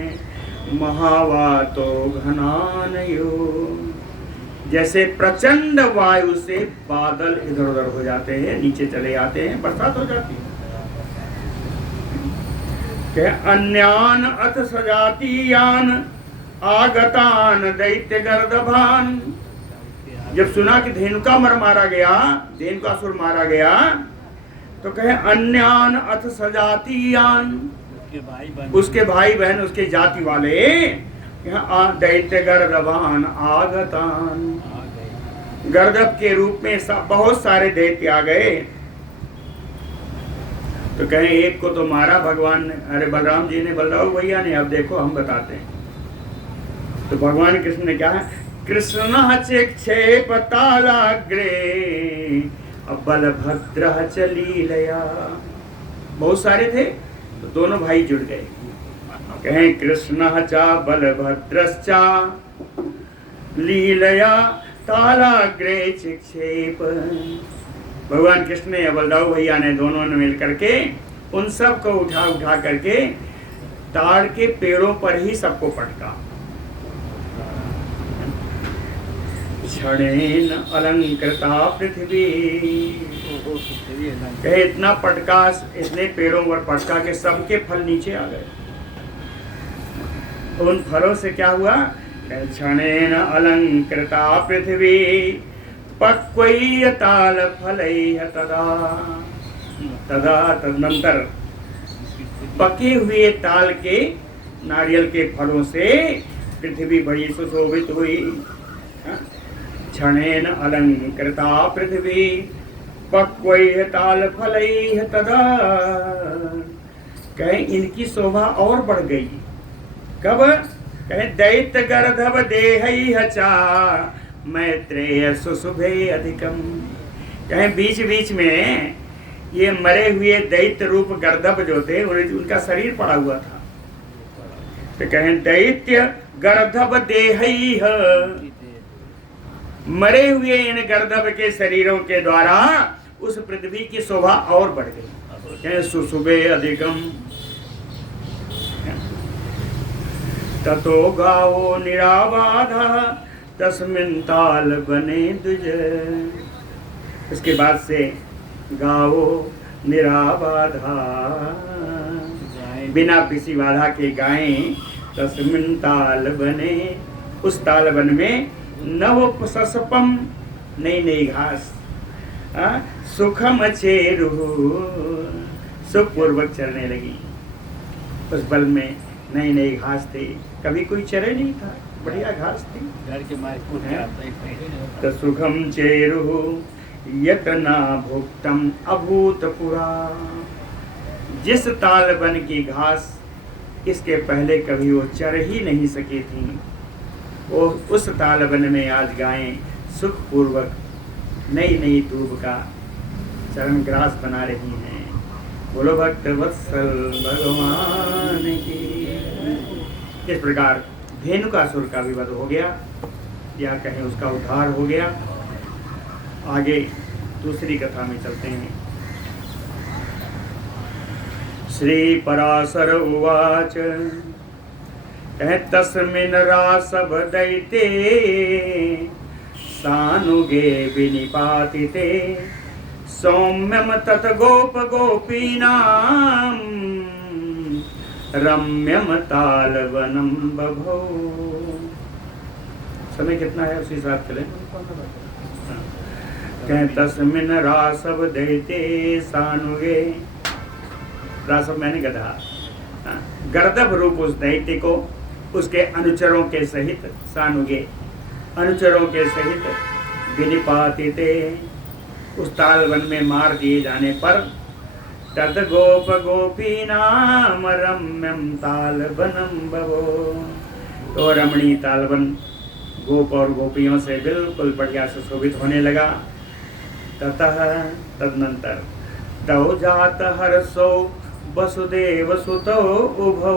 महावातो घनानयो। जैसे प्रचंड वायु से बादल इधर उधर हो जाते हैं, नीचे चले आते हैं, बरसात हो जाती है। कहे अन्यान अथ सजातीयान आगतान दैत्य गर्दभान। जब सुना कि धेनुकासुर मारा गया तो कहे अन्यान अथ सजातीयान, उसके भाई बहन उसके जाति वाले यहाँ दैत्य गर्दभान आगतान, गर्दभ के रूप में बहुत सारे दैत्य आ गए। तो कहे एक को तो मारा भगवान ने, अरे बलराम जी ने, बलराम भैया ने, अब देखो हम बताते हैं। तो भगवान कृष्ण ने क्या है, कृष्ण चिक्षेप तालाग्रे बलभद्र चली लया। बहुत सारे थे तो दोनों भाई जुड़ गए। कहें कृष्ण चा बलभद्रश्चा लीलया तालाग्रे चिक्षेप। भगवान कृष्ण ने, बलदाऊ भैया ने, दोनों ने मिल करके उन सब को उठा करके ताड़ के पेड़ों पर ही सबको पटका। क्षणेन अलंकृता पृथ्वी, कहे इतना पटका, इतने पेड़ों पर पटका के सबके फल नीचे आ गए। उन फलों से क्या हुआ, क्षणेन अलंकृता पृथ्वी पक्वैय ताल फलैः तदा। तदनंतर पके हुए ताल के, नारियल के फलों से पृथ्वी बड़ी सुशोभित हुई। क्षणेन अलंकृता पृथ्वी पक्वैः ताल फलैः तदा। कहे इनकी शोभा और बढ़ गई। कब, कहे दैत्य गर्दभ देहैः चा मैत्रेय सुशुभे अधिकम। कहें बीच बीच में ये मरे हुए दैत्य रूप गर्दभ जो थे उनका शरीर पड़ा हुआ था। तो कहें दैत्य गर्दभ देहैः, मरे हुए इन गर्दभ के शरीरों के द्वारा उस पृथ्वी की शोभा और बढ़ गई। कहें सुशुभे अधिकम। ततो गावो निराबाधा तस्मिन् ताल बने द्विज। उसके बाद से गावो निराबाधा, बिना किसी बाधा के गायें। तस्मिन् ताल बने, उस ताल बन में नव ससपम, नई नई घास, सुखम चेरु, सुखपूर्वक चरने लगी। उस बल में नई नई घास थी, कभी कोई चरे नहीं था, बढ़िया घास थी। घर के मार्ग तो सुखम चेरु यतना भुक्तम अभूतपुरा। जिस ताल बन की घास इसके पहले कभी वो चर ही नहीं सकी थी, वो उस ताल बन में आज गायें सुखपूर्वक नई नई दूब का चरण ग्रास बना रही हैं। बोलो भक्त वत्सल भगवान की। इस प्रकार धेनुकासुर का भी वध हो गया, या कहें उसका उद्धार हो गया। आगे दूसरी कथा में चलते हैं। श्री पराशर उवाच तस्मिन् रासभ दैते सानुगे विनिपातिते सौम्यम तत गोप गोपीनां रम्यम तालवनम बभो। समय कितना है उसी हिसाब चले। तस्मिन् रासभ दैते सानुगे, रासभ मैंने गधा, गर्दभ रूप उस दैत्य को उसके अनुचरों के सहित, सानुगे अनुचरों के सहित विनिपातिते, उस तालवन में मार दिए जाने पर तद गोप गोपीनाम रम्यम तालवनम बभो, तो रमणीय तालवन गोप और गोपियों से बिल्कुल बढ़िया सुशोभित होने लगा। ततः तदनंतर तौ जात हर्षो वसुदेव सुतो उभौ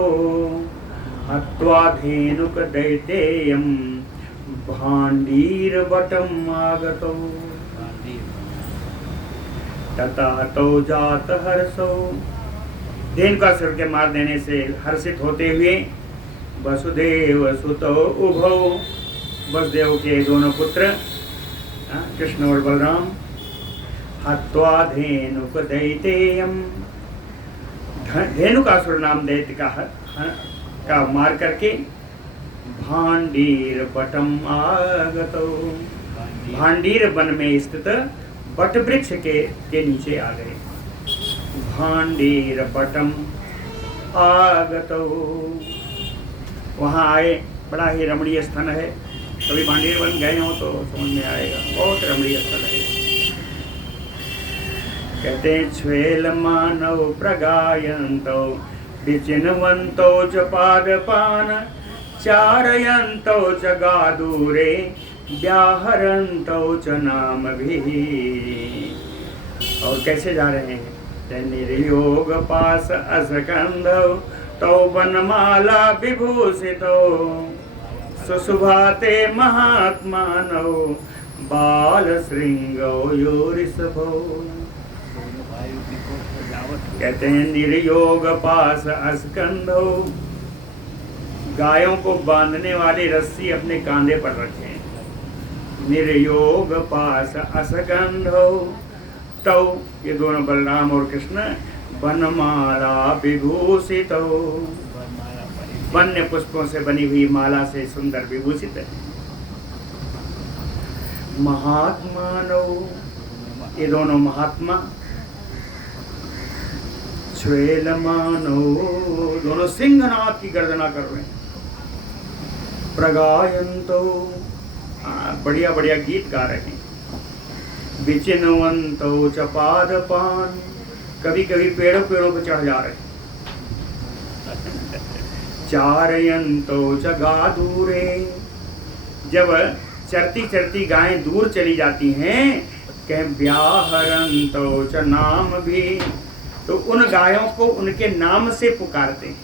हत्वा धेनुक दैतेयं भाण्डीर बटम आगतौ। ततः तौ जात हर्षो, धेनुकासुर के मार देने से हर्षित होते हुए वसुदेव सुतो उभौ, वसुदेव के दोनों पुत्र कृष्ण और बलराम, हत्वा धेनुक दैतेयं, धेनुकासुर नाम दैत्य का मार करके भांडीर बटम आगतो, भांडीर वन में स्थित बट वृक्ष के नीचे आ गए। भांडीर बटम आगतो, वहाँ आए। बड़ा ही रमणीय स्थल है, कभी भांडीर वन गए हो तो समझ में आएगा, बहुत रमणीय स्थल है। कहते हैं छ्वेल मानव प्रगायंतो विचिन्वन्तो च पादपान चारयन्तो च गादूरे व्याहरन्तो च नामभिः। और कैसे जा रहे हैं? निर्योग पास असकंधौ तौ वनमाला विभूषितो सुशुभाते महात्मानौ बाल श्रृंगो योरिषभो। कहते हैं निर्योग पास अस्कंधो, गायों को बांधने वाली रस्सी अपने कांधे पर रखें। निर्योग पास असकंधो तौ, ये दोनों बलराम और कृष्ण, वनमाला विभूषित, वन्य पुष्पों से बनी हुई माला से सुंदर विभूषित है। महात्मानो, ये दोनों महात्मा। श्वेलमानो, दोनों सिंहनाद की गर्जना कर रहे हैं। प्रगायंतो, बढ़िया बढ़िया गीत गा रहे हैं। विचिन्वन्तो च पादपान, कभी कभी पेड़ों पर चढ़ जा रहे हैं। चारयन्तो च गादूरे, जब चरती चरती गायें दूर चली जाती हैं, कहें व्याहरन्तो च नाम भी, तो उन गायों को उनके नाम से पुकारते हैं।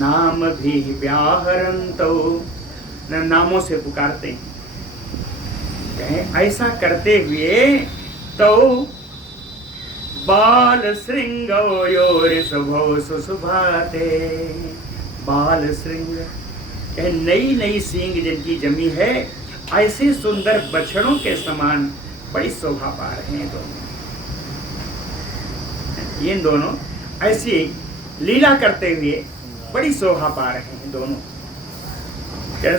नाम भी व्याहरन्तो, नामों से पुकारते हैं। कहें ऐसा करते हुए तो बाल श्रृंगो योरिषभो सुशुभाते, बाल श्रृंग, कहें नई नई सींग जिनकी जमी है, ऐसे सुंदर बछड़ों के समान बड़ी शोभा पा रहे हैं दोनों। ये दोनों ऐसी लीला करते हुए बड़ी शोभा पा रहे हैं दोनों।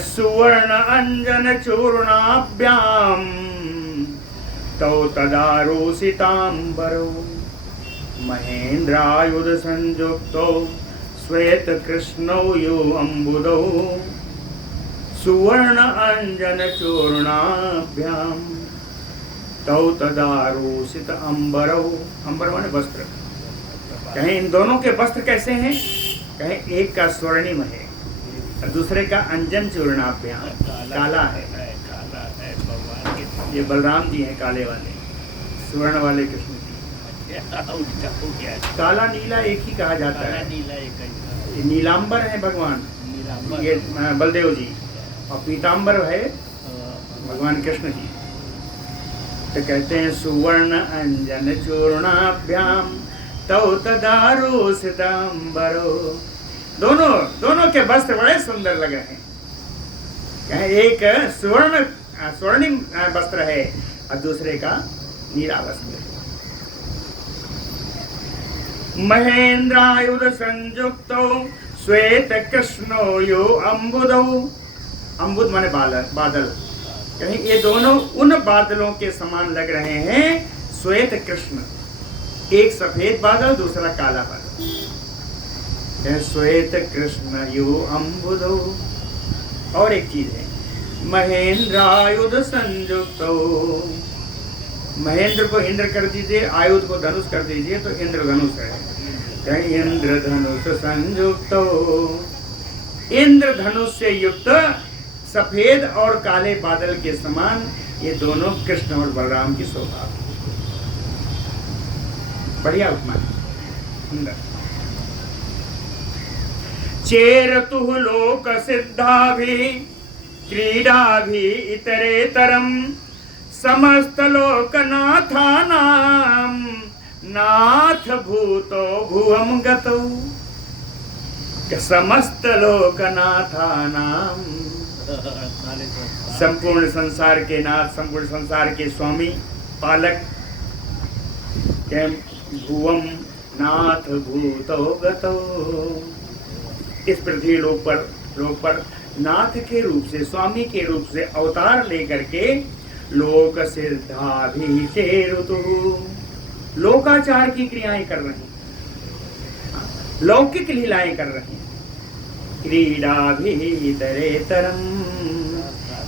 सुवर्ण अंजन चूर्णाभ्याम तौ तदारोसितांबरो महेन्द्रायुध संयुक्तो श्वेत कृष्णौ यो अम्बुदौ। सुवर्ण अंजन चूर्णाभ्याम तौ तदारोसित अंबरौ, अंबर माने वस्त्र। कहें इन दोनों के वस्त्र कैसे हैं? कहें एक का स्वर्णिम है और दूसरे का अंजन चूर्णाभ्याम, काला है। ये बलराम जी हैं काले वाले, स्वर्ण वाले कृष्ण जी। काला नीला एक ही कहा जाता है। ये नीलांबर है भगवान, ये बलदेव जी, और पीतांबर है भगवान कृष्ण जी। तो कहते हैं सुवर्ण अंजन चूर्णाभ्याम तौ तदारोसितांबरो। दोनों के वस्त्र बड़े सुंदर लग रहे हैं। एक स्वर्णिम वस्त्र है और दूसरे का नीला वस्त्र है। महेन्द्रायुध संयुक्तो श्वेत कृष्णो यो अम्बुदौ, अम्बुद माने बादल। कहीं ये दोनों उन बादलों के समान लग रहे हैं, श्वेत कृष्ण, एक सफेद बादल दूसरा काला बादल। श्वेत कृष्ण यो अम्बुदौ। और एक चीज है, महेन्द्रायुध संयुक्तो, महेंद्र को इंद्र कर दीजिए, आयुध को धनुष कर दीजिए तो इंद्र धनुष है। इंद्र धनुष संयुक्तो, इंद्र धनुष से युक्त सफेद और काले बादल के समान ये दोनों कृष्ण और बलराम की शोभा। बढ़िया उपमा सुंदर। चेरतु लोक सिद्धा भी क्रीडा भी इतरेतरम समस्त लोकनाथानाम नाथ भूतो भुवम गतौ। समस्त लोकनाथानाम, संपूर्ण संसार के नाथ, संपूर्ण संसार के स्वामी, पालक। भुवम नाथ भूतो गतो। इस पृथ्वी लोक पर नाथ के रूप से, स्वामी के रूप से अवतार लेकर के लोक सिद्धाभिचेरुतु, लोकाचार की क्रियाएं कर रहे हैं, लौकिक लीलाएं कर रहे हैं। क्रीडाभितरेतरम,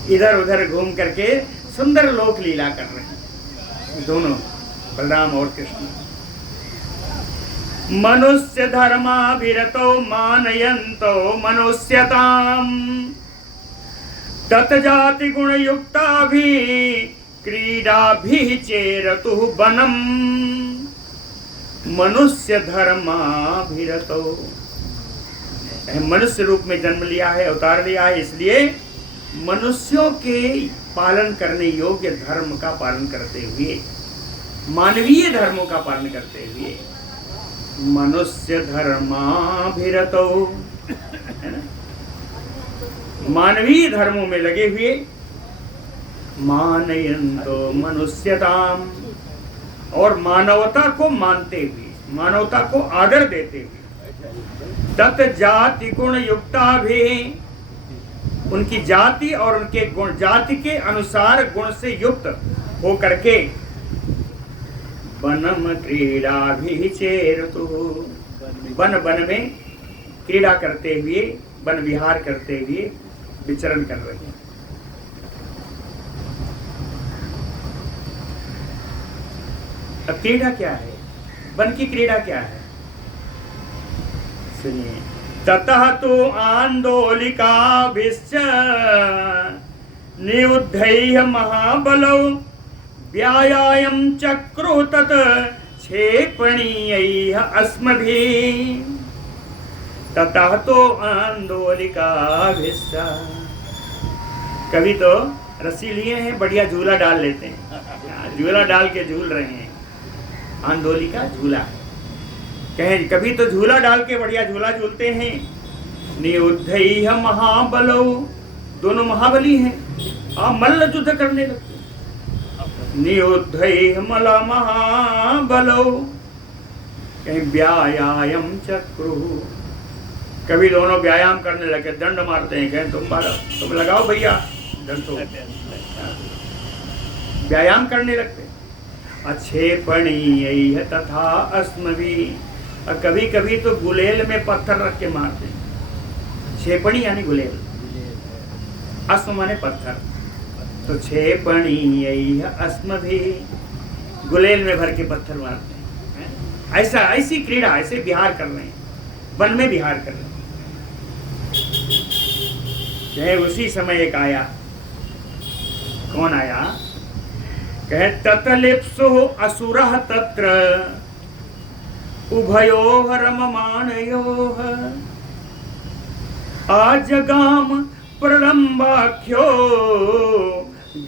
इधर उधर घूम करके सुंदर लोक लीला कर रहे हैं दोनों, बलराम और कृष्ण। मनुष्य धर्माभिरतो मानयन्तो मनुष्यताम, ततजाति गुण युक्ता भी क्रीडा भी चेरतु बनम। मनुष्य धर्माभिरतो, मनुष्य रूप में जन्म लिया है, अवतार लिया है, इसलिए मनुष्यों के पालन करने योग्य धर्म का पालन करते हुए, मानवीय धर्मों का पालन करते हुए, मनुष्य धर्माभिरतो, है ना, मानवीय धर्मों में लगे हुए, मानयन्तो मनुष्यताम, और मानवता को मानते हुए, मानवता को आदर देते हुए, तत् जाति गुण युक्ता भी, उनकी जाति और उनके गुण, जाति के अनुसार गुण से युक्त हो करके, वनम क्रीड़ा भी चेरतु, वन वन में क्रीड़ा करते हुए, वन विहार करते हुए विचरण कर रहे हैं। अब क्रीड़ा क्या है, वन की क्रीड़ा क्या है, सुनिए। ततः तो आंदोलिकाभिश्च नियुद्धैः महाबलौ व्यायाम चक्रु तत् क्षेपणीयैः अस्मभिः। ततः तो आंदोलिकाभिश्च, कभी तो रस्सी लिए हैं, बढ़िया झूला डाल लेते हैं, झूला डाल के झूल रहे हैं, आंदोलिका झूला कहें, कभी तो झूला डाल के बढ़िया झूला झूलते हैं। नियुद्धैः महाबलौ, दोनों महाबली हैं, आप मल्ल युद्ध करने लगते हैं। नियुद्धैः महाबलौ, कहीं व्यायाम चक्रु, कभी दोनों व्यायाम करने लगे, दंड मारते हैं, कहें तुम मारो, तुम लगाओ भैया दंड, तो व्यायाम करने लगते। क्षेपणीयैः तथा अस्मभिः, और कभी कभी तो गुलेल में पत्थर रख के मारते हैं। क्षेपणी यानी गुलेल, अस्म माने पत्थर, तो क्षेपणीयैः अस्मभिः, गुलेल में भर के पत्थर मारते हैं। ऐसा, ऐसी क्रीड़ा, ऐसे विहार कर रहे हैं, वन में विहार कर रहे हैं। कहे उसी समय एक आया, कौन आया, कहे ततलिप्सु असुरः तत्र उभयोः रममाणयोः आजगाम प्रलम्बाख्यो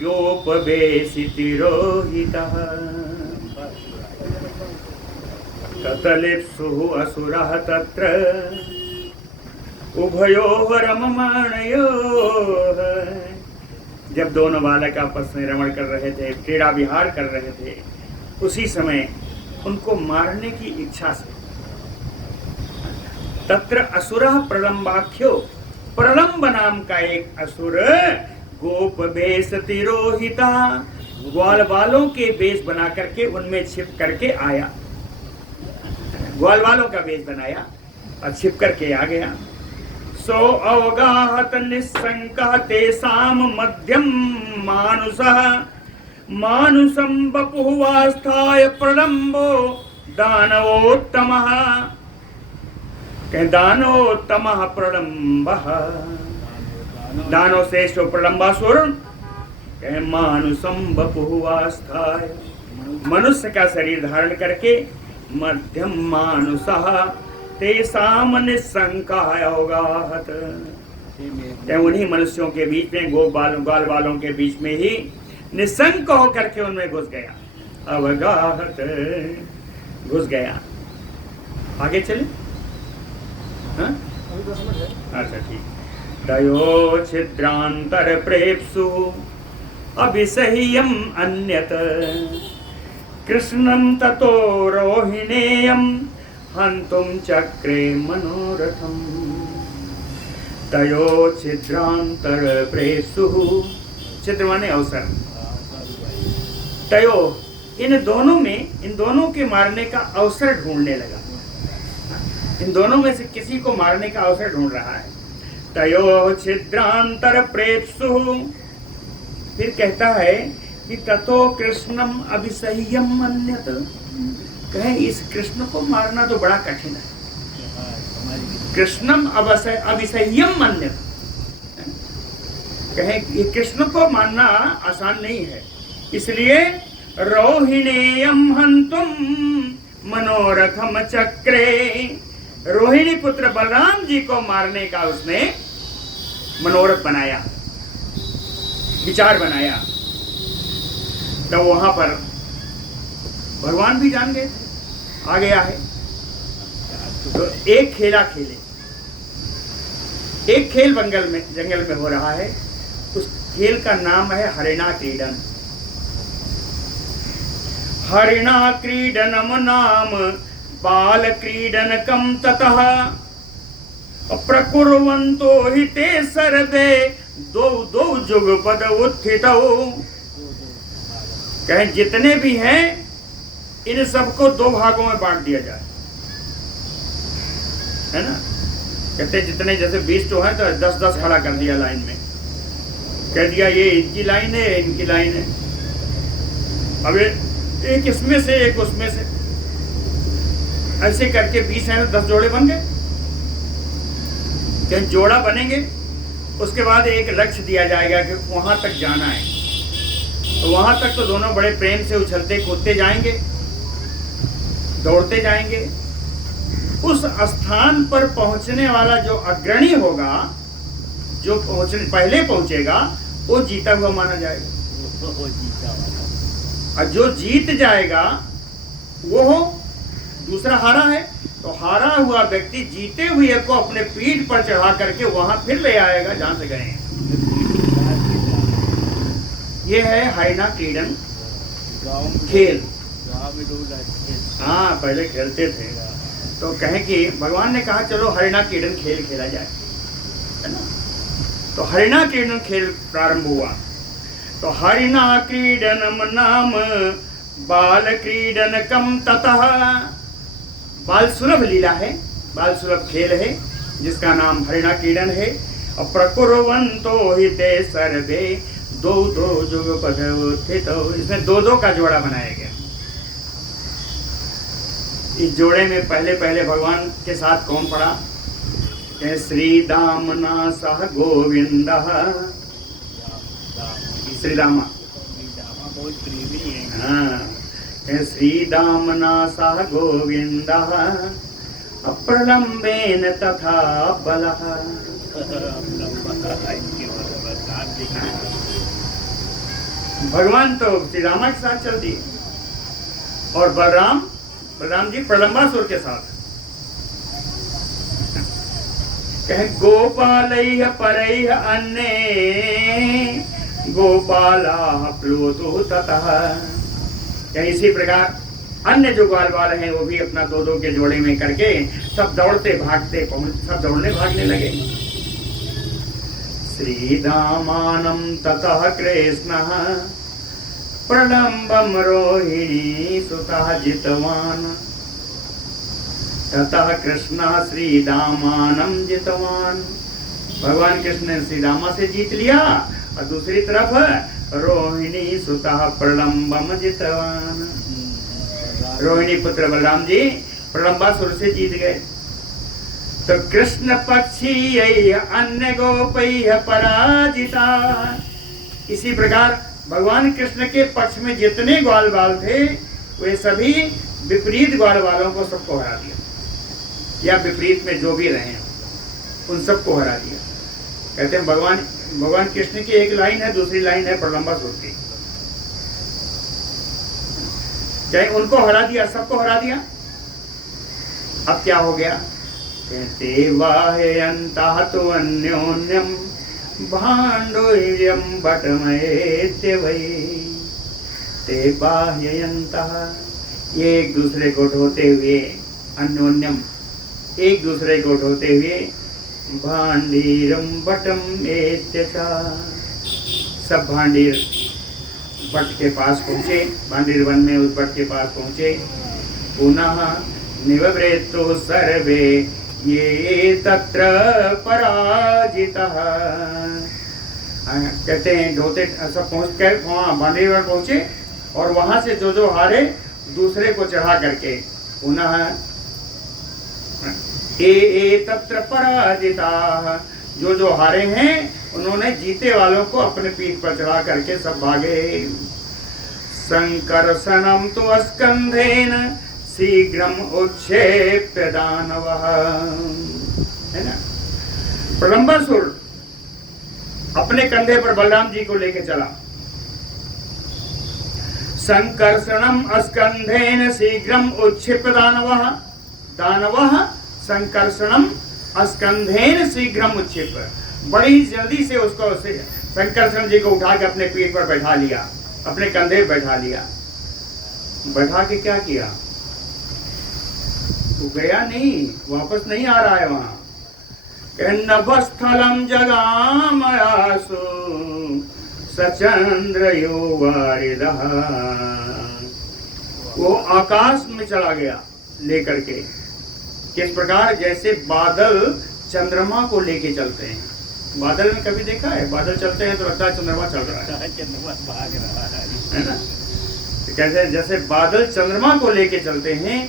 गोपवेशितिरोहितः। ततलिप्सु असुरः तत्र उभयोः रममाणयोः, जब दोनों बालक आपस में रमण कर रहे थे, क्रीड़ा विहार कर रहे थे, उसी समय उनको मारने की इच्छा से, तत्र असुरः प्रलम्बाख्यो, प्रलम्ब नाम का एक असुर गोप वेश तिरोहिता, ग्वाल वालों के वेश बना करके उनमें छिप करके आया, ग्वाल वालों का वेश बनाया और छिप करके आ गया। सो अवगाहत निस्संकः तेषां मध्यम मानुषः मानुषं बपुवास्थाय प्रलम्बो दानवोत्तमः, कहे दानवोत्तमः प्रलम्बः, दानव श्रेष्ठ प्रलम्बासुर, कहे मानुषं बपुवास्थाय, मनुष्य का शरीर धारण करके, मध्यम मानुषः तेषां निस्संकः अवगाहत, उन्हीं मनुष्यों के बीच में, ग्वाल वालों के बीच में ही निसंक होकर के उनमें घुस गया, अवगाहत, घुस गया। आगे चले, हाँ? अच्छा ठीक। तयो छिद्रांतर प्रेप्सु अभिसह्यम अन्यत कृष्णं ततो रोहिणेयम हन्तुं चक्रे मनोरथम तयो छिद्रांतर प्रेसुः। छिद्र माने अवसर। तयो इन दोनों के मारने का अवसर ढूंढने लगा। इन दोनों में से किसी को मारने का अवसर ढूंढ रहा है। तयो छिद्रांतर प्रेप्सुः। फिर कहता है कि ततो कृष्णम अभिसह्यम मन्यत। कहे इस कृष्ण को मारना तो बड़ा कठिन है। कृष्णम अभिसह्यम मन्यत। कहे ये कृष्ण को मारना आसान नहीं है, इसलिए रोहिणीयम हंतुम मनोरथम चक्रे। रोहिणी पुत्र बलराम जी को मारने का उसने मनोरथ बनाया, विचार बनाया। तो वहां पर भगवान भी जान गए थे आ गया है। तो एक खेला खेले, एक खेल जंगल में हो रहा है। उस खेल का नाम है हरिणा क्रीडन। हरिणा क्रीडनम नाम बाल क्रीडनकम ततः प्रकुर्वन्तो हि ते सर्वे दो जुगपद उत्थितौ। कहें जितने भी हैं इन सबको दो भागों में बांट दिया जाए, है ना। कहते जितने जैसे 20 तो हैं तो 10-10 खड़ा कर दिया लाइन में, कह दिया ये इनकी लाइन है, इनकी लाइन है। अब एक इसमें से एक उसमें से, ऐसे करके 20 हैं 10 जोड़े बन गए। कहीं जोड़ा बनेंगे, उसके बाद एक लक्ष्य दिया जाएगा कि वहां तक जाना है। तो वहां तक तो दोनों बड़े प्रेम से उछलते कूदते जाएंगे, दौड़ते जाएंगे। उस स्थान पर पहुंचने वाला जो अग्रणी होगा, जो पहले पहुंचेगा, वो जीता हुआ माना जाएगा। और जो जीत जाएगा वो दूसरा हारा है। तो हारा हुआ व्यक्ति जीते हुए को अपने पीठ पर चढ़ा करके वहां फिर ले आएगा जहां से गए। ये है हरिणा क्रीडन खेल। हाँ, पहले खेलते थे। तो कहें कि भगवान ने कहा चलो हरिणा क्रीडन खेल खेला जाए, है ना। तो हरिणा क्रीडन खेल प्रारंभ हुआ। तो हरिणा क्रीडनम नाम बाल क्रीडनकम ततः। बाल सुलभ लीला है, बाल सुलभ खेल है जिसका नाम हरिणा क्रीडन है। और प्रकुर्वन्तो हि ते सर्वे दो जुगपद उत्थितौ। इसमें दो का जोड़ा बनाया गया। इस जोड़े में पहले भगवान के साथ कौन पड़ा? श्री दामना सह गोविंद। श्री रामा बहुत प्रेमी है। हाँ, श्री दामना सह गोविंद अप्रलंबेन तथा बलः। भगवान तो श्री रामा के साथ चल दिए और बलराम जी प्रलंबासुर के साथ। कहे गोपालैः परैः अन्ये गोपाला प्लुतु ततः। इसी प्रकार अन्य जो ग्वाल वाले हैं वो भी अपना दो के जोड़े में करके सब दौड़ते भागते सब दौड़ने भागने लगे। श्री दामानं ततः कृष्णः प्रलंबम रोहिणी सुतः जितवान। ततः कृष्ण श्री दामानं जितवान। भगवान कृष्ण ने श्री रामा से जीत लिया और दूसरी तरफ रोहिणी सुतः प्रलंबम जितवान। रोहिणी पुत्र बलराम जी प्रलंबासुर से जीत गए। तो कृष्ण पक्षी अन्य गोपैः पराजिता। इसी प्रकार भगवान कृष्ण के पक्ष में जितने ग्वाल बाल थे वे सभी विपरीत ग्वाल वालों को सबको हरा दिया, या विपरीत में जो भी रहे उन सबको हरा दिया। कहते हैं भगवान कृष्ण की एक लाइन है, दूसरी लाइन है प्रलंबासुर की। चाहे उनको हरा दिया, सबको हरा दिया। अब क्या हो गया? कहते वाह्यन्तः तु अन्योन्यम भाण्डोर्यं बटमयेत्य वै। ते बाह्यन्तः, ये एक दूसरे को ढोते हुए अन्योन्यम एक दूसरे को ढोते हुए भांडीरम बटम एत्यथा, सब भांडीर बट के पास पहुँचे, भांडीर वन में उस बट के पास पहुँचे। पुनः निवृत्तो सर्वे ये तत्र पराजितः, कहते हैं ढोते सब पहुँच कर वहाँ भांडीर वन पहुँचे और वहाँ से जो जो हारे दूसरे को चढ़ा करके पुनः ये तत्र पराजिता, जो जो हारे हैं उन्होंने जीते वालों को अपने पीठ पर चढ़ा करके सब भागे। संकर्षणम तो स्कंधेन शीघ्रम उच्छेप्य दानवः, है ना। प्रलंबासुर अपने कंधे पर बलराम जी को लेके चला। संकर्षणम स्कंधेन शीघ्रम उच्छिप्य दानवः, दानवः संकर्षणम स्कंधेन शीघ्रम उच्छिप्य, बड़ी जल्दी से उसको संकर्षण जी को उठा के अपने पीठ पर बैठा लिया, अपने कंधे पर बैठा लिया। बैठा के क्या किया, वो गया नहीं, वापस नहीं आ रहा है वहां। नभस्थलम जगामयासु सचंद्रयो वारिदः, वो आकाश में चला गया लेकर के। किस प्रकार, जैसे बादल चंद्रमा को लेके चलते हैं। बादल में कभी देखा है, बादल चलते हैं तो लगता है चंद्रमा चल रहा है, चंद्रमा भाग रहा है ना। तो कैसे, जैसे बादल चंद्रमा को लेके चलते हैं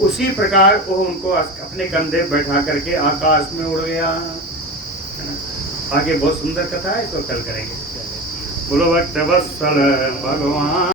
उसी प्रकार वो उनको अपने कंधे बैठा करके आकाश में उड़ गया, है ना। आगे बहुत सुंदर कथा है, इसको कल करेंगे। बोलो भक्त वत्सल भगवान।